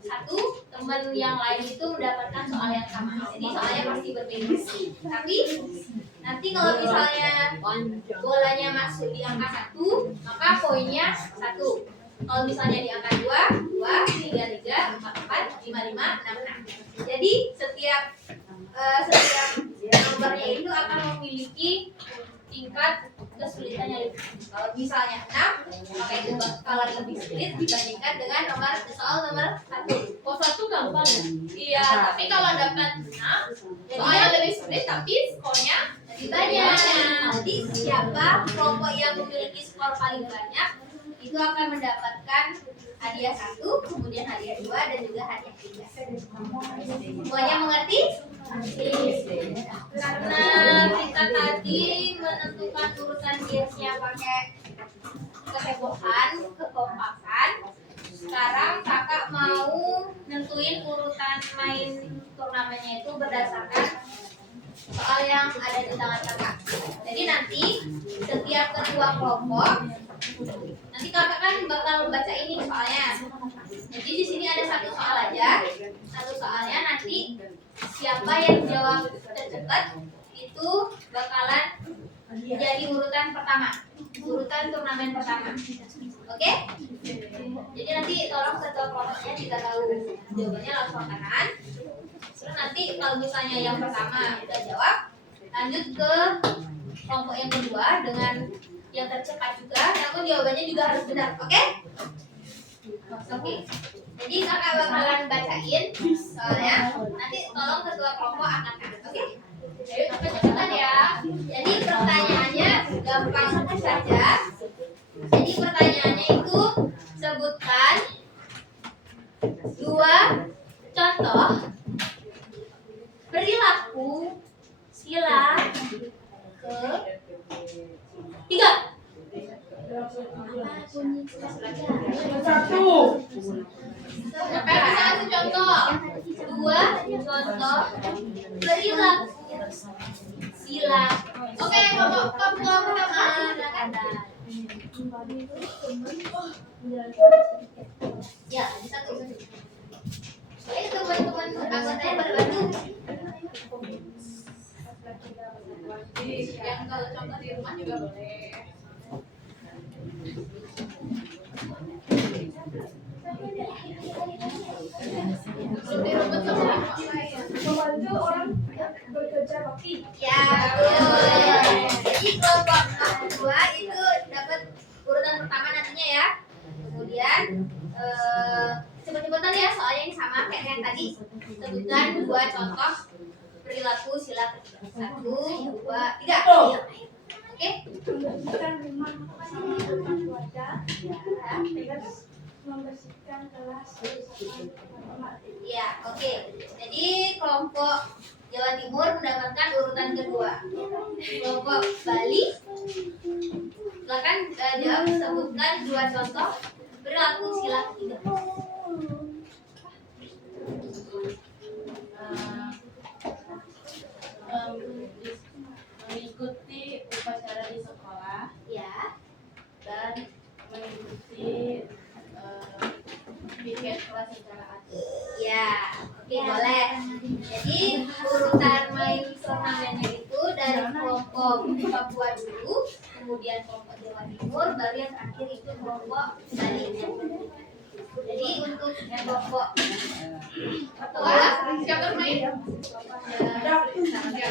satu, teman yang lain itu mendapatkan soal yang sama. Jadi soalnya pasti berbeda. Tapi nanti kalau misalnya bolanya masuk di angka 1, maka poinnya 1. Kalau misalnya di angka 2, 2, 3, 3, 4, 4, 5, 5, 6, 6. Jadi setiap Nomornya itu akan memiliki tingkat kesulitan yang lebih. Kalau misalnya 6, maka itu bakalan lebih sulit dibandingkan dengan soal nomor 1. Oh, 1 gampang ya? Iya, tapi kalau dapat 6, soalnya lebih sulit tapi skornya lebih banyak. Nanti siapa kelompok yang memiliki skor paling banyak itu akan mendapatkan hadiah 1, kemudian hadiah 2 dan juga hadiah 3. Semuanya mengerti? Karena kita tadi menentukan urutan gamesnya pakai kehebohan, kekompakan. Sekarang kakak mau nentuin urutan main turnamennya itu berdasarkan soal yang ada di tangan kakak. Jadi nanti setiap ketua kelompok, nanti kakak kan bakal baca ini soalnya. Jadi di sini ada satu soal aja. Satu soalnya nanti siapa yang jawab tercepat itu bakalan jadi urutan pertama, urutan turnamen pertama. Oke? Jadi nanti tolong ketua kelompoknya jika tahu jawabannya langsung kanan. Terus nanti kalau misalnya yang pertama udah jawab, lanjut ke kelompok yang kedua dengan yang tercepat juga, namun jawabannya juga harus benar. Oke? Oke. Jadi kakak bakalan bacain soalnya. Nanti tolong ketua kelompok angkat tangan. Oke? Ayo cepet-cepetan ya. Jadi pertanyaannya gampang saja. Jadi pertanyaannya itu sebutkan 2 contoh perilaku sila ke-3. Sampai bisa satu contoh, 2 contoh perilaku sila. Oke, kelompok pertama silakan. Ya, satu. Ayo teman-teman anggotanya pada bantu. Yang kalau contoh di rumah juga boleh. Lebih rumput sama membantu orang bekerja bakti. Ya, betul. Jadi kelompok kedua itu dapat urutan pertama nantinya ya. Kemudian cepet-cepetan ya soalnya ini sama kayak yang tadi. Sebutkan 2 contoh perilaku sila ke-3. 1, 2, 3. Oke. Membersihkan kelas. Ya, oke. Jadi kelompok Jawa Timur mendapatkan urutan kedua. Kelompok Bali, silakan jawab, sebutkan 2 contoh perilaku sila ke-3. Mengikuti upacara di sekolah Ya. dan mengikuti piket kelas secara adil. Ya, oke boleh. Jadi urutan main turnamennya itu dari kelompok Papua dulu, kemudian kelompok Jawa Timur, baru yang terakhir itu kelompok Bali. Jadi untuk kelompok Papua, siapa main?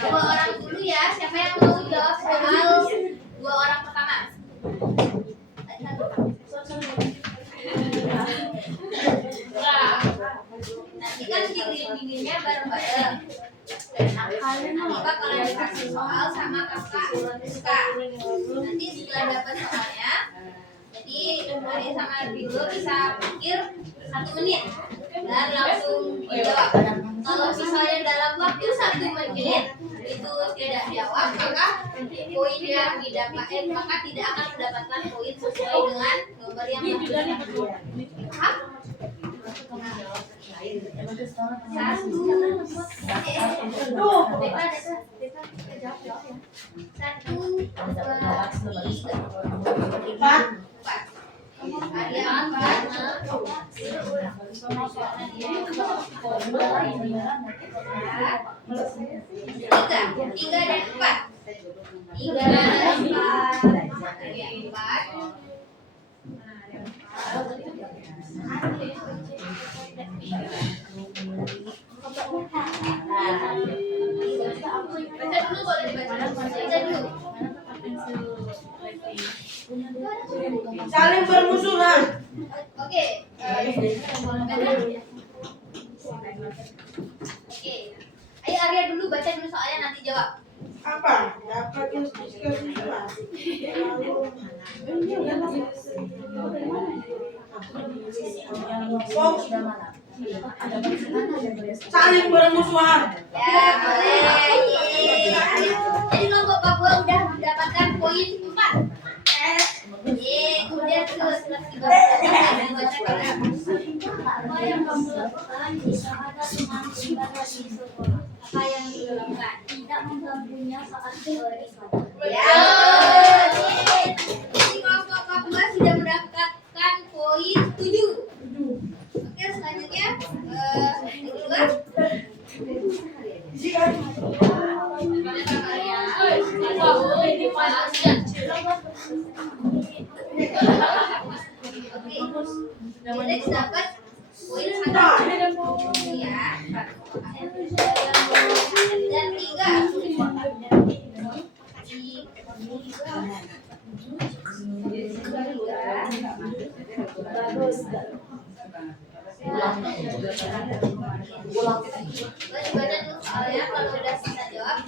Dua orang dulu ya. Siapa yang mau jawab soal 2 orang pertama? Nanti kan dingin-dinginnya bareng-bareng. Maka kalian dikasih soal sama kakak Rizka. Nanti setelah dapat soalnya, jadi Ari sama Rizko bisa pikir 1 menit dan langsung dijawab. Kalau misalnya dalam waktu 1 menit itu tidak jawab, maka poin yang didapat maka tidak akan mendapatkan poin sesuai dengan nomor yang didapat. Paham? 3 dan 4. 3 dan 4. Baca Saling bermusuhan. Oke. Oke. Ayo Arya dulu baca dulu soalnya nanti jawab. Apa? Dapat justisia siswa. Saling bermusuhan. Ya, boleh. Yeay. Jadi kelompok Papua udah mendapatkan poin 4. Kemudian ke kelas 3. Apa yang kamu lakukan jika ada teman membatasi sekolah? Apa yang dilakukan? Tidak mengganggunya saat beribadah. Ya. Jadi kelompok Papua sudah mendapatkan poin 7. Oke, selanjutnya yang kedua. Oke, Alex dapat poin 1. Ya. Dan 3. Dibaca dulu soalnya kalau udah bisa jawab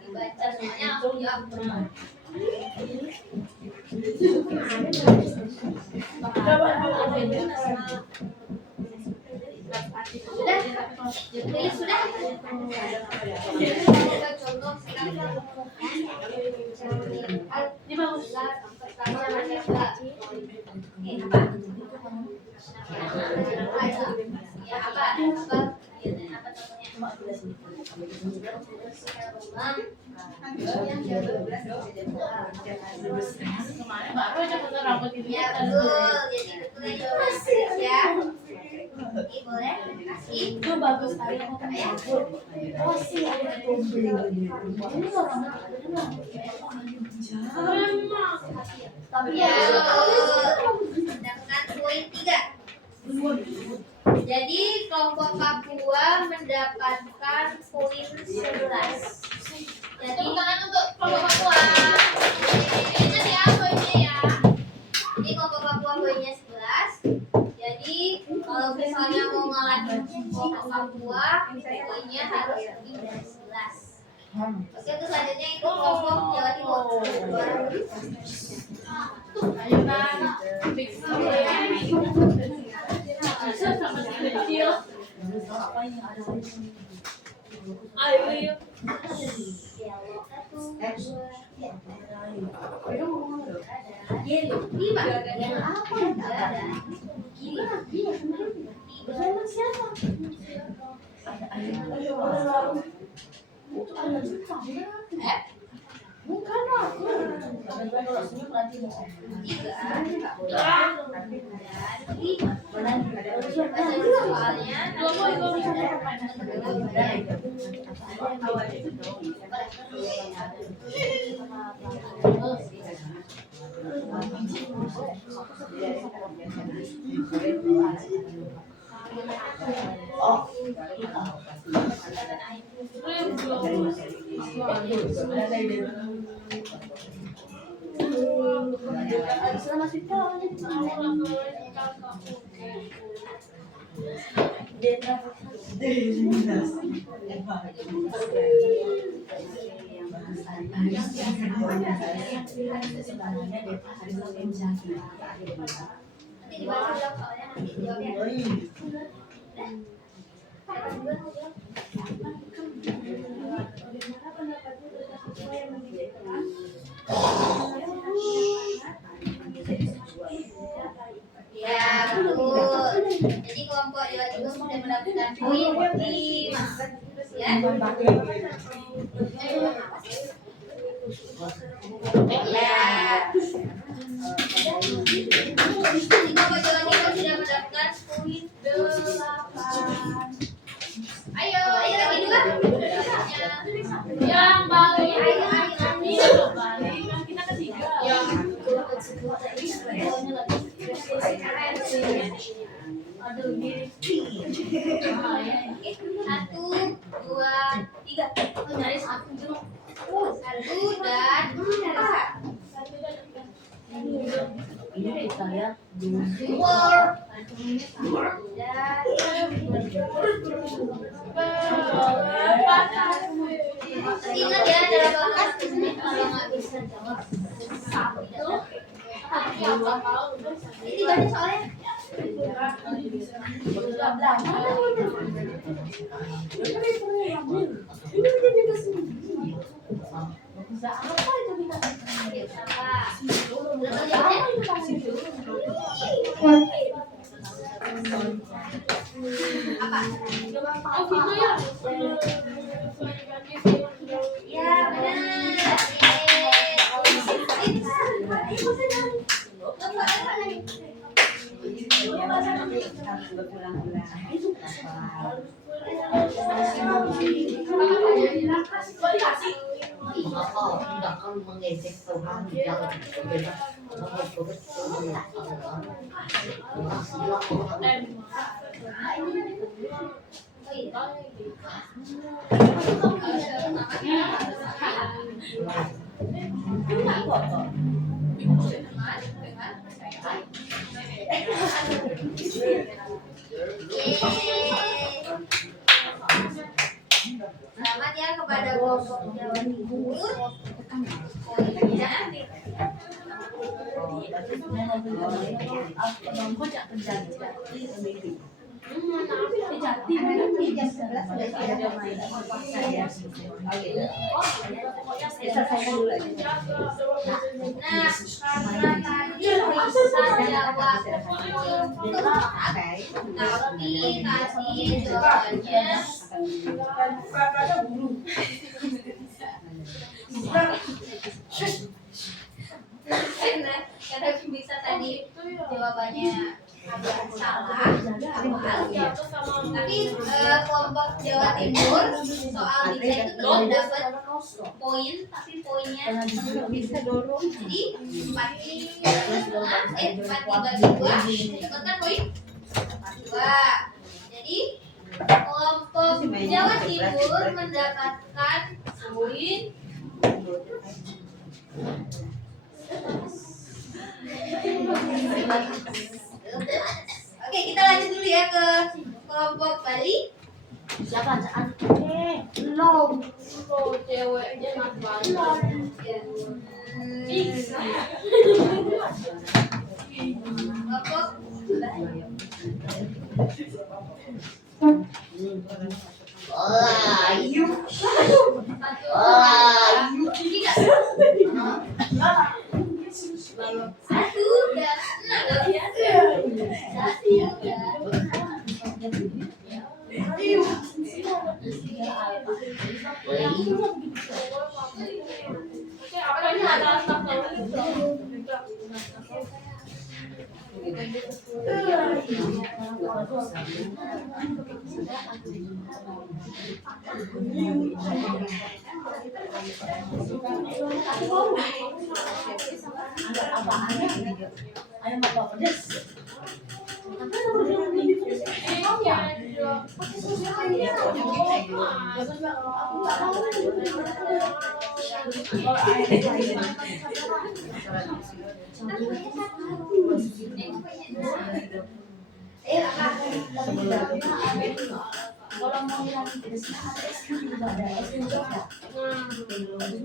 dibaca soalnya langsung jawab. Sudah? Pilih sudah? Coba contoh sekarang. Ini bagus. Ya apa? Kemarin baru aja potong rambut ini. Ya betul. Jadi betul ya. Oke, boleh. Terima kasih. Itu bagus sekali aku kan ya. Oh sih ada ini orang tapi Ya. Sedangkan poin 3. Jadi kelompok Papua mendapatkan poin 11. Jadi tangan untuk kelompok Papua. Ingat ya poinnya ya. Jadi kelompok Papua poinnya 11. Jadi kalau misalnya mau ngalahin kelompok Papua, poinnya harus lebih dari 11. Oke, terus selanjutnya itu kelompok Jawa Timur. ayo nak fix sama kecil. Ayo. Lima. Yang apa yang tak ada? Siapa? Bukan aku. Kalau senyum nanti mau. 3. Dan 5. Baca dulu soalnya. Oh. Nanti dibaca ulang soalnya nanti jawabnya. Ya betul. Jadi kelompok Jawa Timur sudah mendapatkan poin 5. Ya. Ya. Jadi kelompok Jawa Timur sudah mendapatkan poin 8. Ayo lagi dua. Yang balik. Ayo. Ini balik kan kita ketiga. Yang aduh ini. 1, 2, 3. Nyari satu dulu. 1 dan 4. ya. Ingat ya dalam kelas kalau nggak bisa jawab ini banyak soalnya. Bisa apa itu kita? Apa? Oh gitu ya. Ya benar. Harus berulang-ulang. Apa tidak akan mengejek Tuhan yang berbeda. Selamat ya kepada kelompok Jawa Timur. Poinnya Jam 11 sudah ada main saya. Selesaikan dulu aja. nah karena tadi bisa jawab poin tepat, tapi tadi jawabannya karena bisa tadi jawabannya agak salah tapi kelompok Jawa Timur soal bisa itu tetap dapat poin tapi poinnya Bisa dorong. jadi 4 dibagi 2 dapatkan poin 2 jadi kelompok Jawa Timur mendapatkan poin Oke, kita lanjut dulu ya ke kelompok Bali. Siapa bacaan? Ceweknya enak banget. Kelompok Ayu. satu dan Apa ini ada asap Ayam apa pedas? Kalau mau yang pedasnya ada es krim juga ada es krim juga. Jadi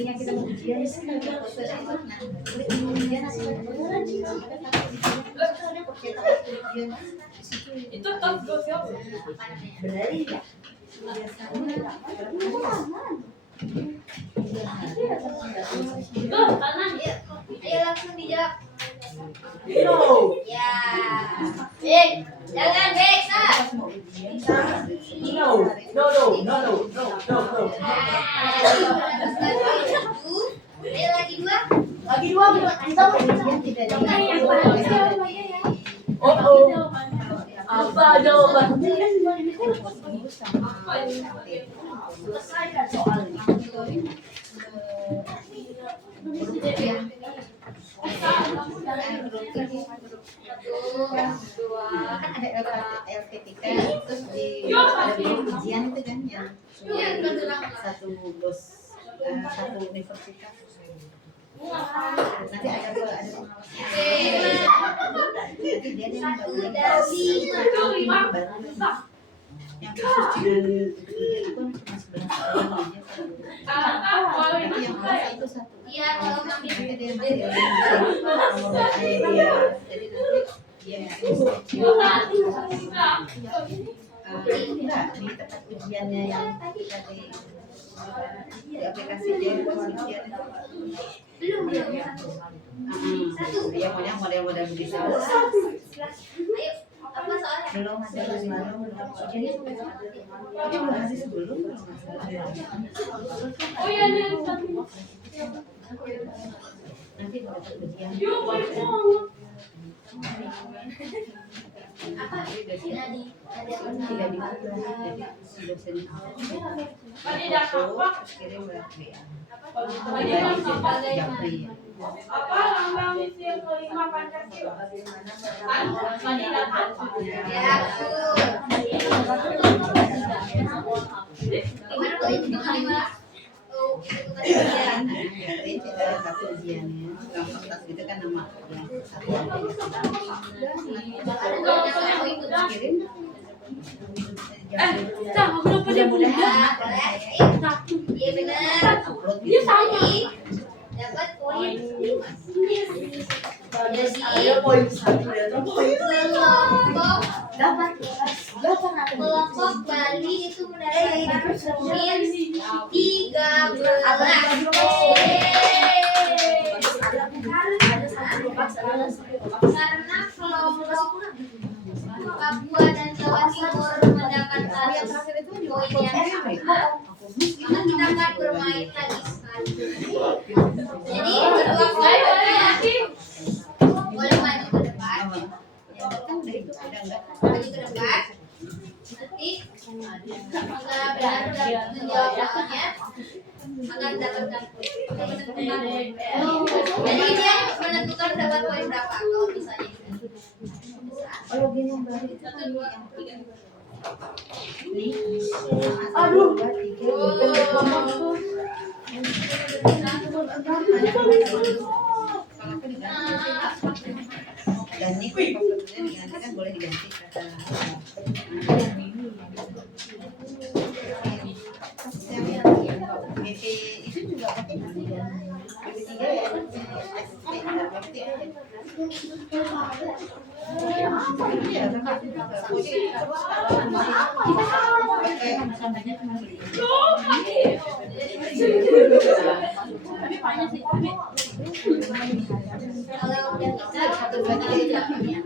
McDonald, kita mau ujian Itu top gosok. berlari ya. Tuh, kanan ya. ayo langsung dijawab. No. Ya. Bek, jangan bek, Sar. No. Ayo lagi 2. Lagi dua kita apa jawabannya? Selesaikan soal ini. ada LPTK terus ada ujian itu kan yang satu bos satu universitas. Nanti ada pengawas. Nanti dia yang baru yang khusus dengan itu masih banyak tapi yang khusus itu satu. Iya, kalau mami Nanti dia masih dia jadi nanti enggak di tempat ujiannya yang kita di aplikasi dia ujian itu belum. ya model-model begitu. Ayo, apa soalnya? Belum ada ujiannya belum habis sebelum kalau nggak salah. Oh iya, Nanti kalau dapat ujian Apa? Ada tidak dibuka jadi si dosen kirim lewat WA. Japri. Apa lambang misi kelima Pancasila? ya aku. Gimana tuh? Gimana? Oh, itu bukan ujian. Japri tapi ujiannya gampang tas itu kan nama yang satu Aku ikut. kirim. Mudah-mudahan. Iya benar. Upload Dia gitu. sama. Dapat poin 5. Jadi poin 1 kelompok Bali itu mendapatkan poin 13. Karena kelompok Papua dan Jawa Timur mendapatkan poin yang sama, maka kita akan bermain lagi sekali. Jadi kedua kelompoknya boleh maju ke depan, maju ke depan. Nanti jika benar menjawab jawabannya akan mendapatkan poin. Jadi ini yang menentukan dapat poin berapa kalau misalnya. Kalau gini yang baru itu 1, 2, 3. aduh dan ini kalau diganti kan boleh diganti kata BP itu juga pakai BP3 ya Kalau udah bisa 1, 2, 3 jamnya.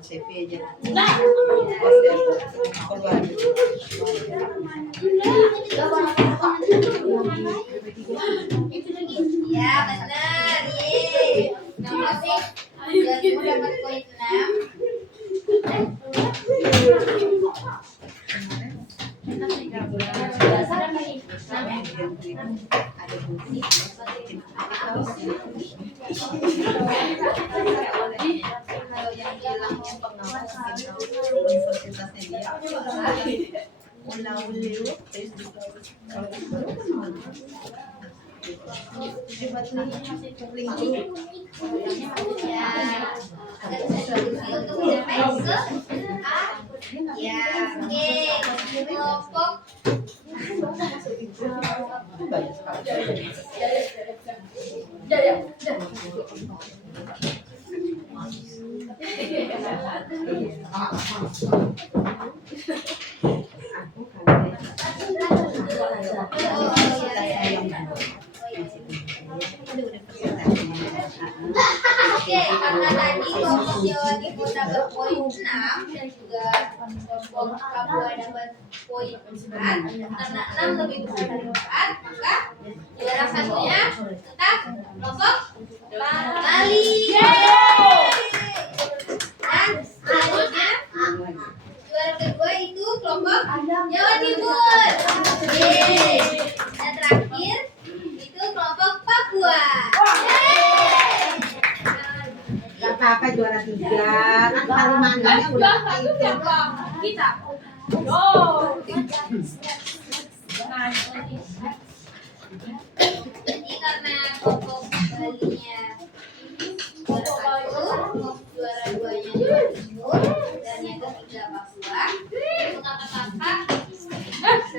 CV aja. Ya benar, ye. Nomor sih, jadi dapat poin 6. Kalau yang bilangnya pengawas universitasnya dia ulang-ulang Ya, agar bisa diskusi untuk mencapai ke A. Ya, oke. Kelompok banyak sekali. Oke, karena tadi kelompok Jawa Timur dapat poin 6 dan juga kelompok Papua dapat poin 4. Karena 6 lebih besar dari 4, maka juara satunya tetap kelompok Bali. Dan selanjutnya juara kedua itu kelompok Jawa Timur. Dan terakhir itu kelompok 2. Gak apa-apa juara 3. Kan Kalimantannya udah itu. Kita. Jadi karena kelompok Balinya juara 1, juara 2-nya Jawa Timur, dan yang ketiga Papua.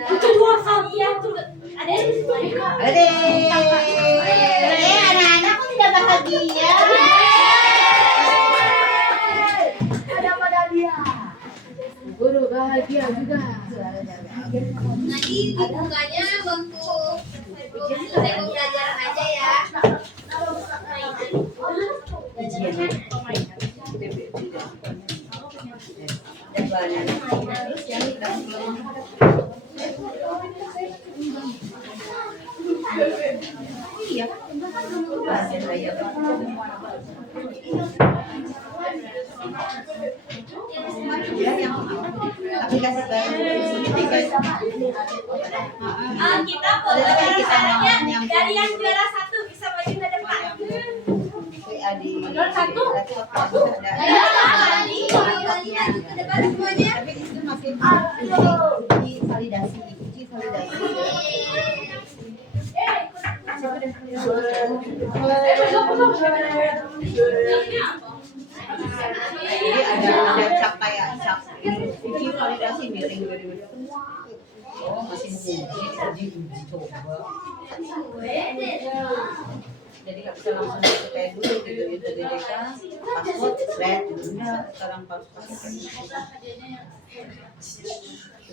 Untuk kakak-kakak ada di semuanya. Ade. Anak-anak kok tidak bahagia? Guru bahagia juga. Nanti dibukanya waktu selesai pembelajaran aja ya. Aplikasi baru. Kita pembelajarannya dari yang juara 1 bisa maju ke depan. Juara 1. Ayo, Bali ke depan semuanya. Tapi itu masih uji validasi. Jadi ada cap kayak cap uji validasi miring. Oh masih uji coba. Jadi nggak bisa langsung kayak dulu gitu DDK paspor red sekarang paspor.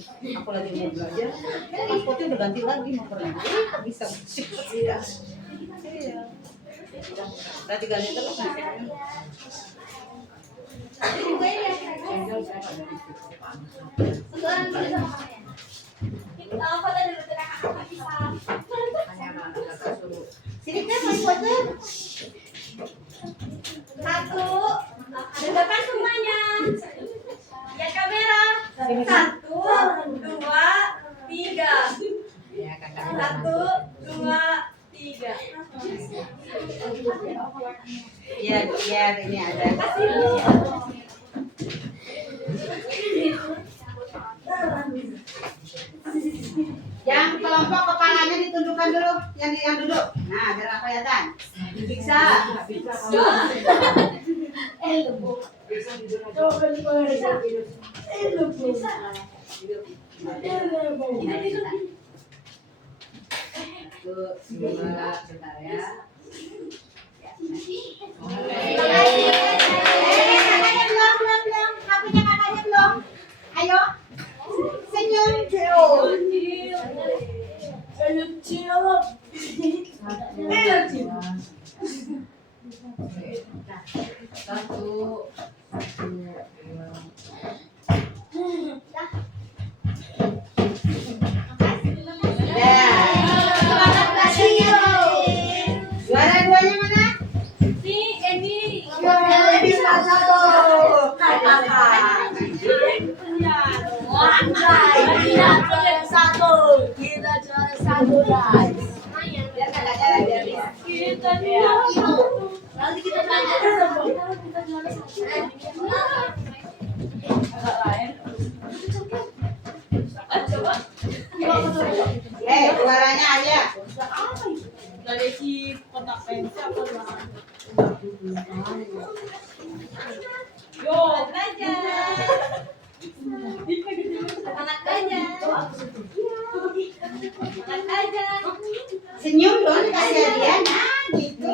Aku lagi mau belajar, paspornya udah ganti lagi mau pernah bisa tidak? Iya. Berarti ganti terus. Sini kan mau foto. 1, di depan semuanya. Ya kamera. 1, 2, 3. Ya kakak. 1, 2, 3. Biar ini ada. Yang kelompok kepalanya ditundukkan dulu, yang duduk. Nah, biar nggak kelihatan. Bisa. Tuh, sebentar ya. Kakaknya belum. HP-nya kakaknya belum. Ayo. Senyum. Satu. Juara 2-nya mana? Si Edi. Kita juara 1 guys. Biar kakaknya lihat. Nanti kita tanya. Juaranya aja. Dari si kotak pensil apa gimana? Yo, Belajar. Semangat aja. Semangat aja. Senyum dong kasih hadiah. Nah, gitu.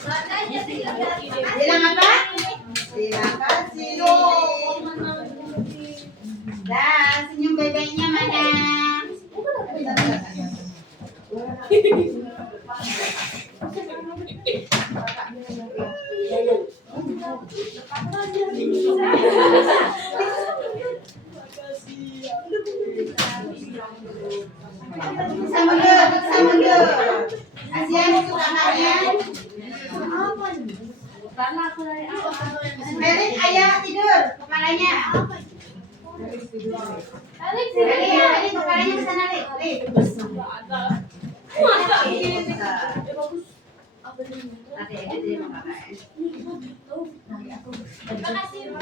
Semangat aja sih. Bilang apa? Terima kasih. Dan senyum bebeknya mana? Bisa mundur. Kasihan itu kakaknya. Melik, ayo tidur kepalanya. Melik, kepalanya ke sana, Lik. Nanti aja jadi makanan. Terima kasih.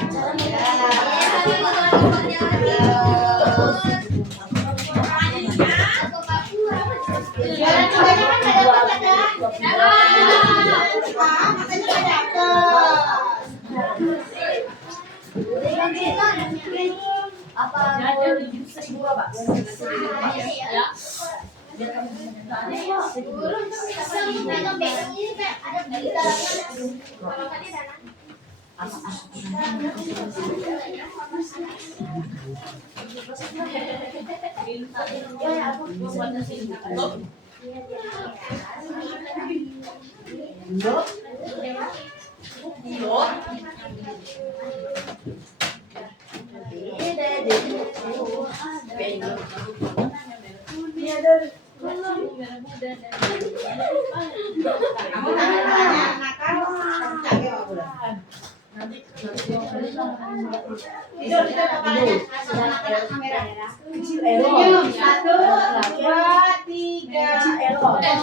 Jualan cobanya kan nggak dapat ya? Katanya nggak dapat. Apa mau 1.000 Pak? Ya. Kamu tanya nakal, kamu cari apa bulan? Tidur kepalanya, asal kamera. Senyum, 1, 2, 3.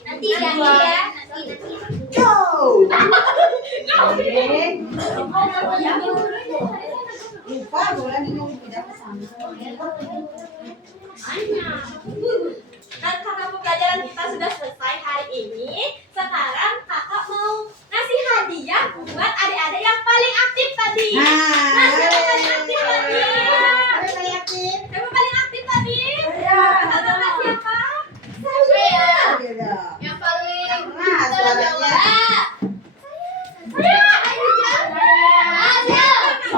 Nanti ya. Lupa bulan ini tidak kesana. Dan kakak pembelajaran kita sudah selesai hari ini. Sekarang kakak mau ngasih hadiah buat adik-adik yang paling aktif tadi. Nah, siapa paling aktif tadi? Siapa paling aktif tadi? Kakak tahu nggak siapa? Yang paling Nah, suaranya.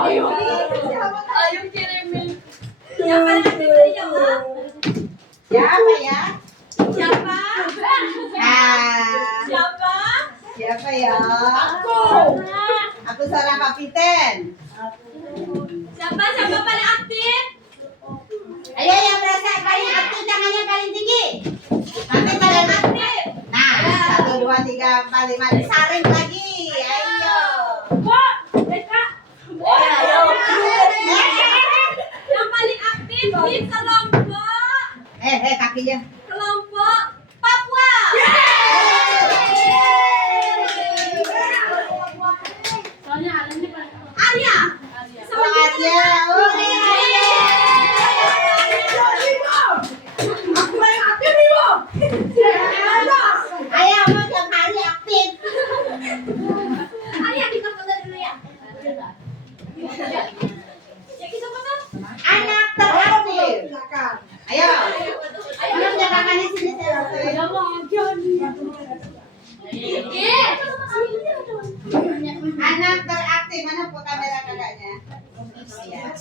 Ayo kirimin. Yang paling aktif tadi jawab. Siapa ya? Siapa? Nah, Siapa? siapa ya? Aku seorang kapiten. Siapa paling aktif? Ayo yang merasa paling aktif tangannya paling tinggi. Nanti paling aktif. Nah, 1, 2, 3, 4, 5 disaring lagi. Ayo. Yang paling aktif di kelompok Kakinya. kelompok Papua. Soalnya Alannya paling Arya. Oh, Arya. Oh, Ayo, mau tiap hari aktif. Arya kita foto dulu ya. Ya kita foto. Anak teraktif. Ayo. Ayo jangan di sini saya. Anak teraktif mana bu kamera kakaknya? Iya.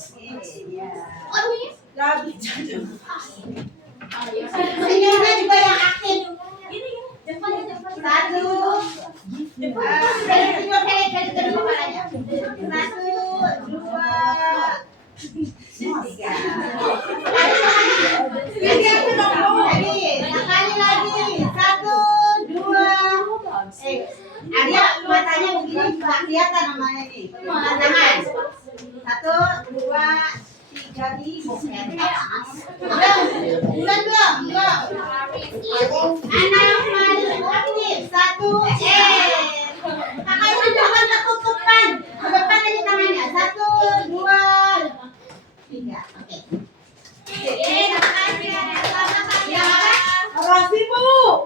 Senyumnya juga yang aktif. Satu. Senyum kali kepalanya. 1, 2, 3. Sekali lagi. 1, 2. Arya matanya begini nggak kelihatan namanya nih. Tangan. 1, 2, 3 di boket. Bulan belum. Anak paling aktif. 1. Kakaknya jangan ketutupan. Ke depan aja tangannya. 1, 2, 3. Oke. Terima kasih Arya. Selamat Arya. Makasih Bu.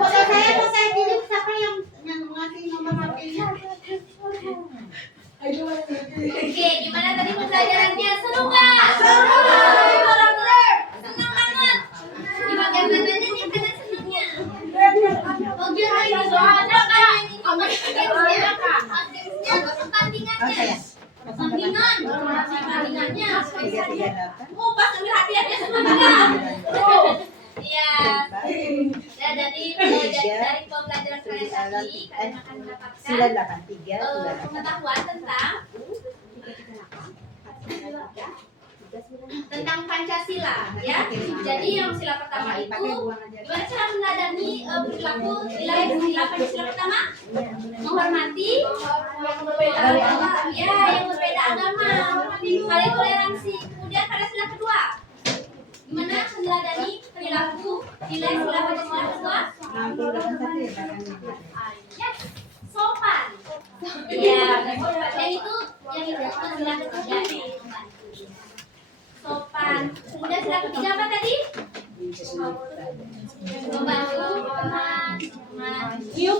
Foto saya mau saya kirim, siapa yang ngasih nomor HP-nya? Oke, gimana tadi pembelajarannya? Seru nggak? Seru banget. Di bagian mananya nih kalian senangnya? Bagian lagi soalnya kan ini gamesnya, pertandingannya. Pertandingannya. Oh, pas ambil hati-hati semuanya. Iya. Nah, dari pembelajaran kalian tadi, kalian akan mendapatkan pengetahuan tentang Pancasila, ya. Jadi yang sila pertama itu gimana cara meneladani perilaku nilai sila Pancasila pertama? Menghormati yang berbeda agama, saling toleransi. Kemudian pada sila kedua, gimana meneladani perilaku nilai sila Pancasila kedua? Sopan. Iya, yang itu sila ketiga. Sopan. Kemudian sila ketiga apa tadi? Membantu teman,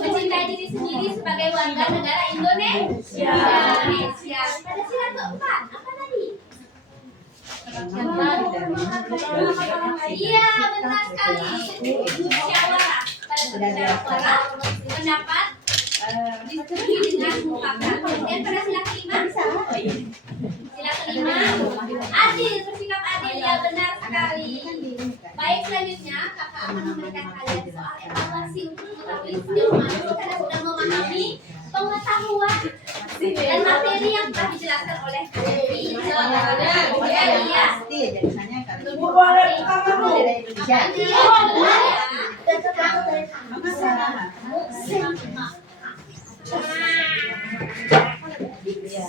mencintai diri sendiri sebagai warga negara Indonesia. Pada sila keempat apa tadi? Iya, benar sekali. Musyawarah. Pada musyawarah pendapat disetujui dengan mufakat. Kemudian pada sila kelima, sila kelima, adil, bersikap adil. Ya, benar sekali. Baik, selanjutnya kakak akan memberikan kalian soal evaluasi untuk mengetahui sejauh mana kalian sudah memahami pengetahuan dan materi yang telah dijelaskan oleh kalian. Iya.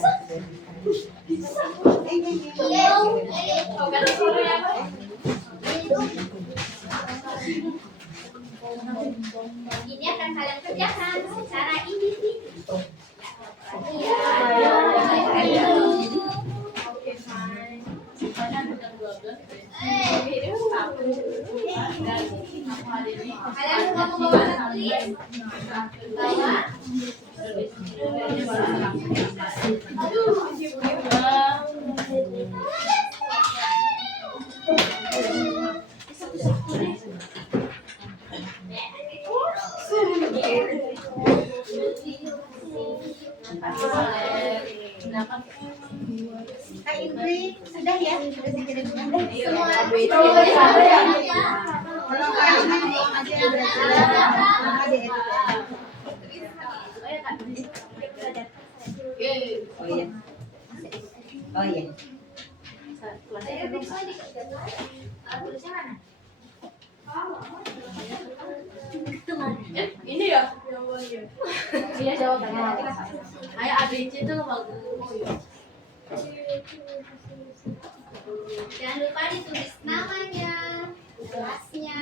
Ini akan kalian kerjakan secara individu. Kalian semua membawa tulis? Bawa. Kak Indri, sudah ya? Sudah dikirim semua? Oh iya. Ini ya? Iya, jawabannya. Ayo ABC itu bagus. Jangan lupa ditulis namanya, kelasnya,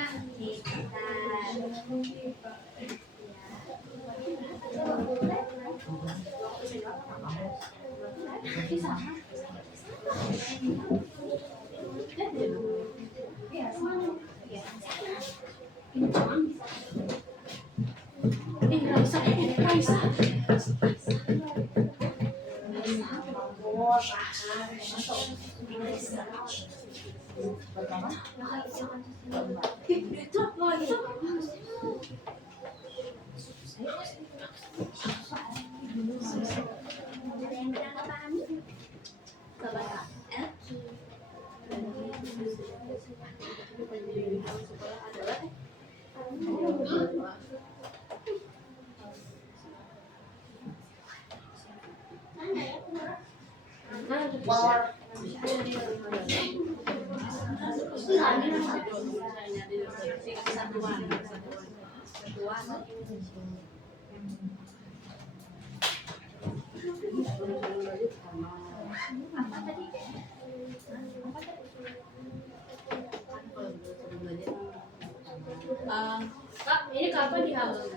Kak, ini kapan dihapus?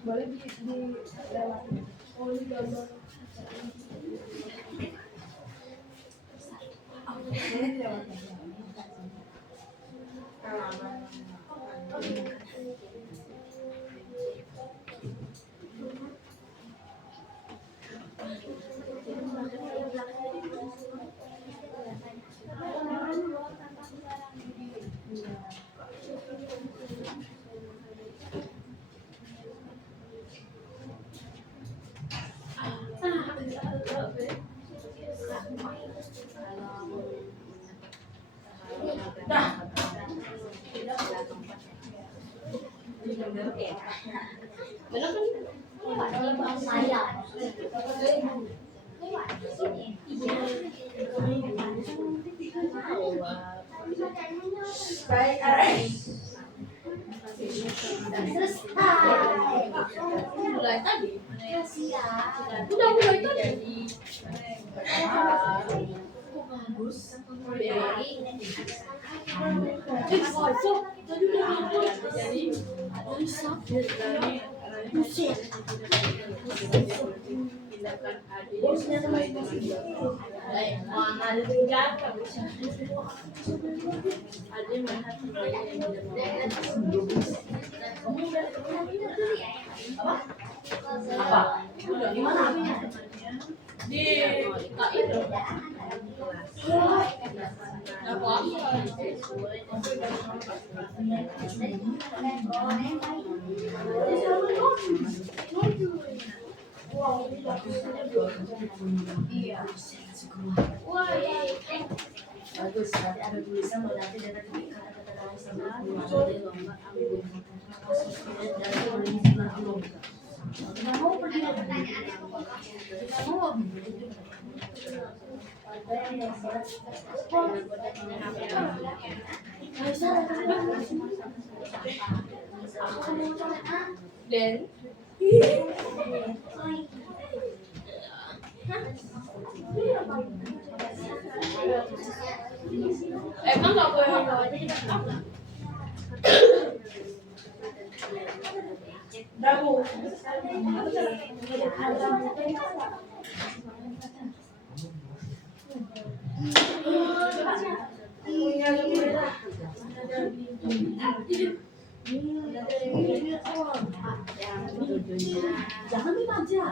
Boleh di lewat. Oh, di gambar. Mulai tadi. Udah itu. Bagus, nanti ada tulisan bahwa nanti data kata-kata sama lomba ambil tidak mau pergi tidak mau Dan emang nggak boleh bawanya di belakang? jangan dibaca.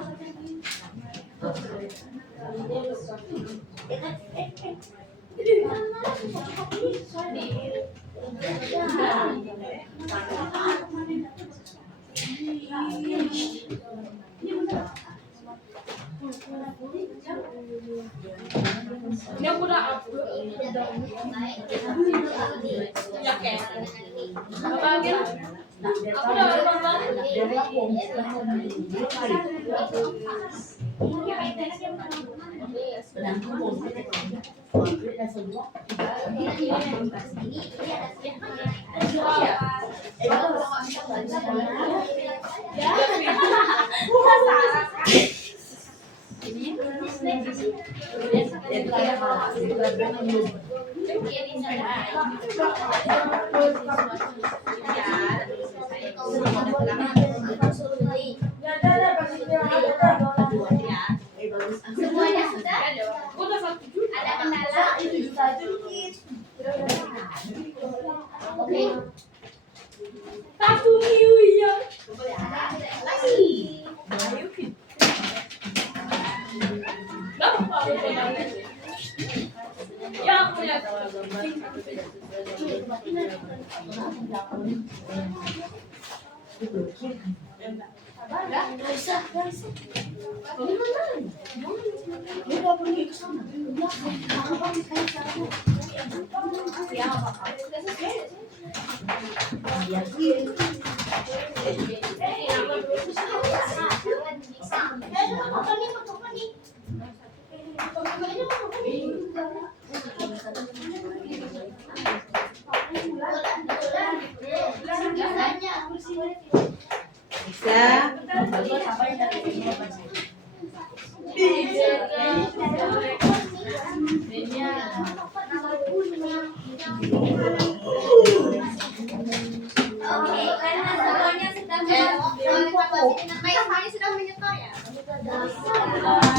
Ini aku udah upload. Ya kayak. Apa lagi? Aku udah upload banget. Semuanya sudah? Udah 1 juta. Ada kendala? Oke. 1 miliar. Lagi. Ya aku lihat. Bisa. Oke, karena semuanya sudah semuanya sudah menyetor ya.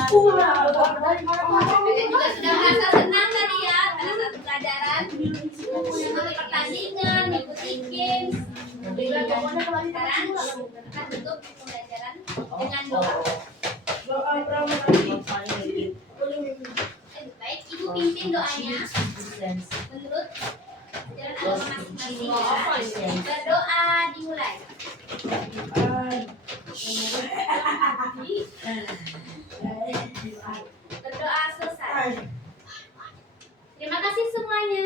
juga sudah merasa senang tadi ya pada saat pelajaran, mengikuti pertandingan, mengikuti games. Sekarang akan tutup pembelajaran dengan doa. Baik, Ibu pimpin doanya menurut ajaran agama masing-masing ya. Berdoa dimulai. Berdoa selesai. Terima kasih semuanya.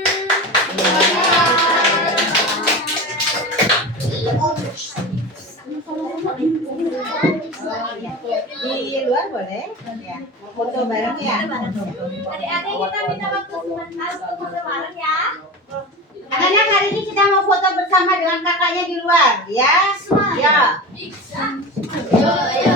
Di luar boleh? Ya. Foto bareng ya. Adik-adik kita minta waktu sebentar untuk foto bareng ya. Anak-anak hari ini kita mau foto bersama dengan kakaknya di luar, ya? Ya. Ayo, ayo.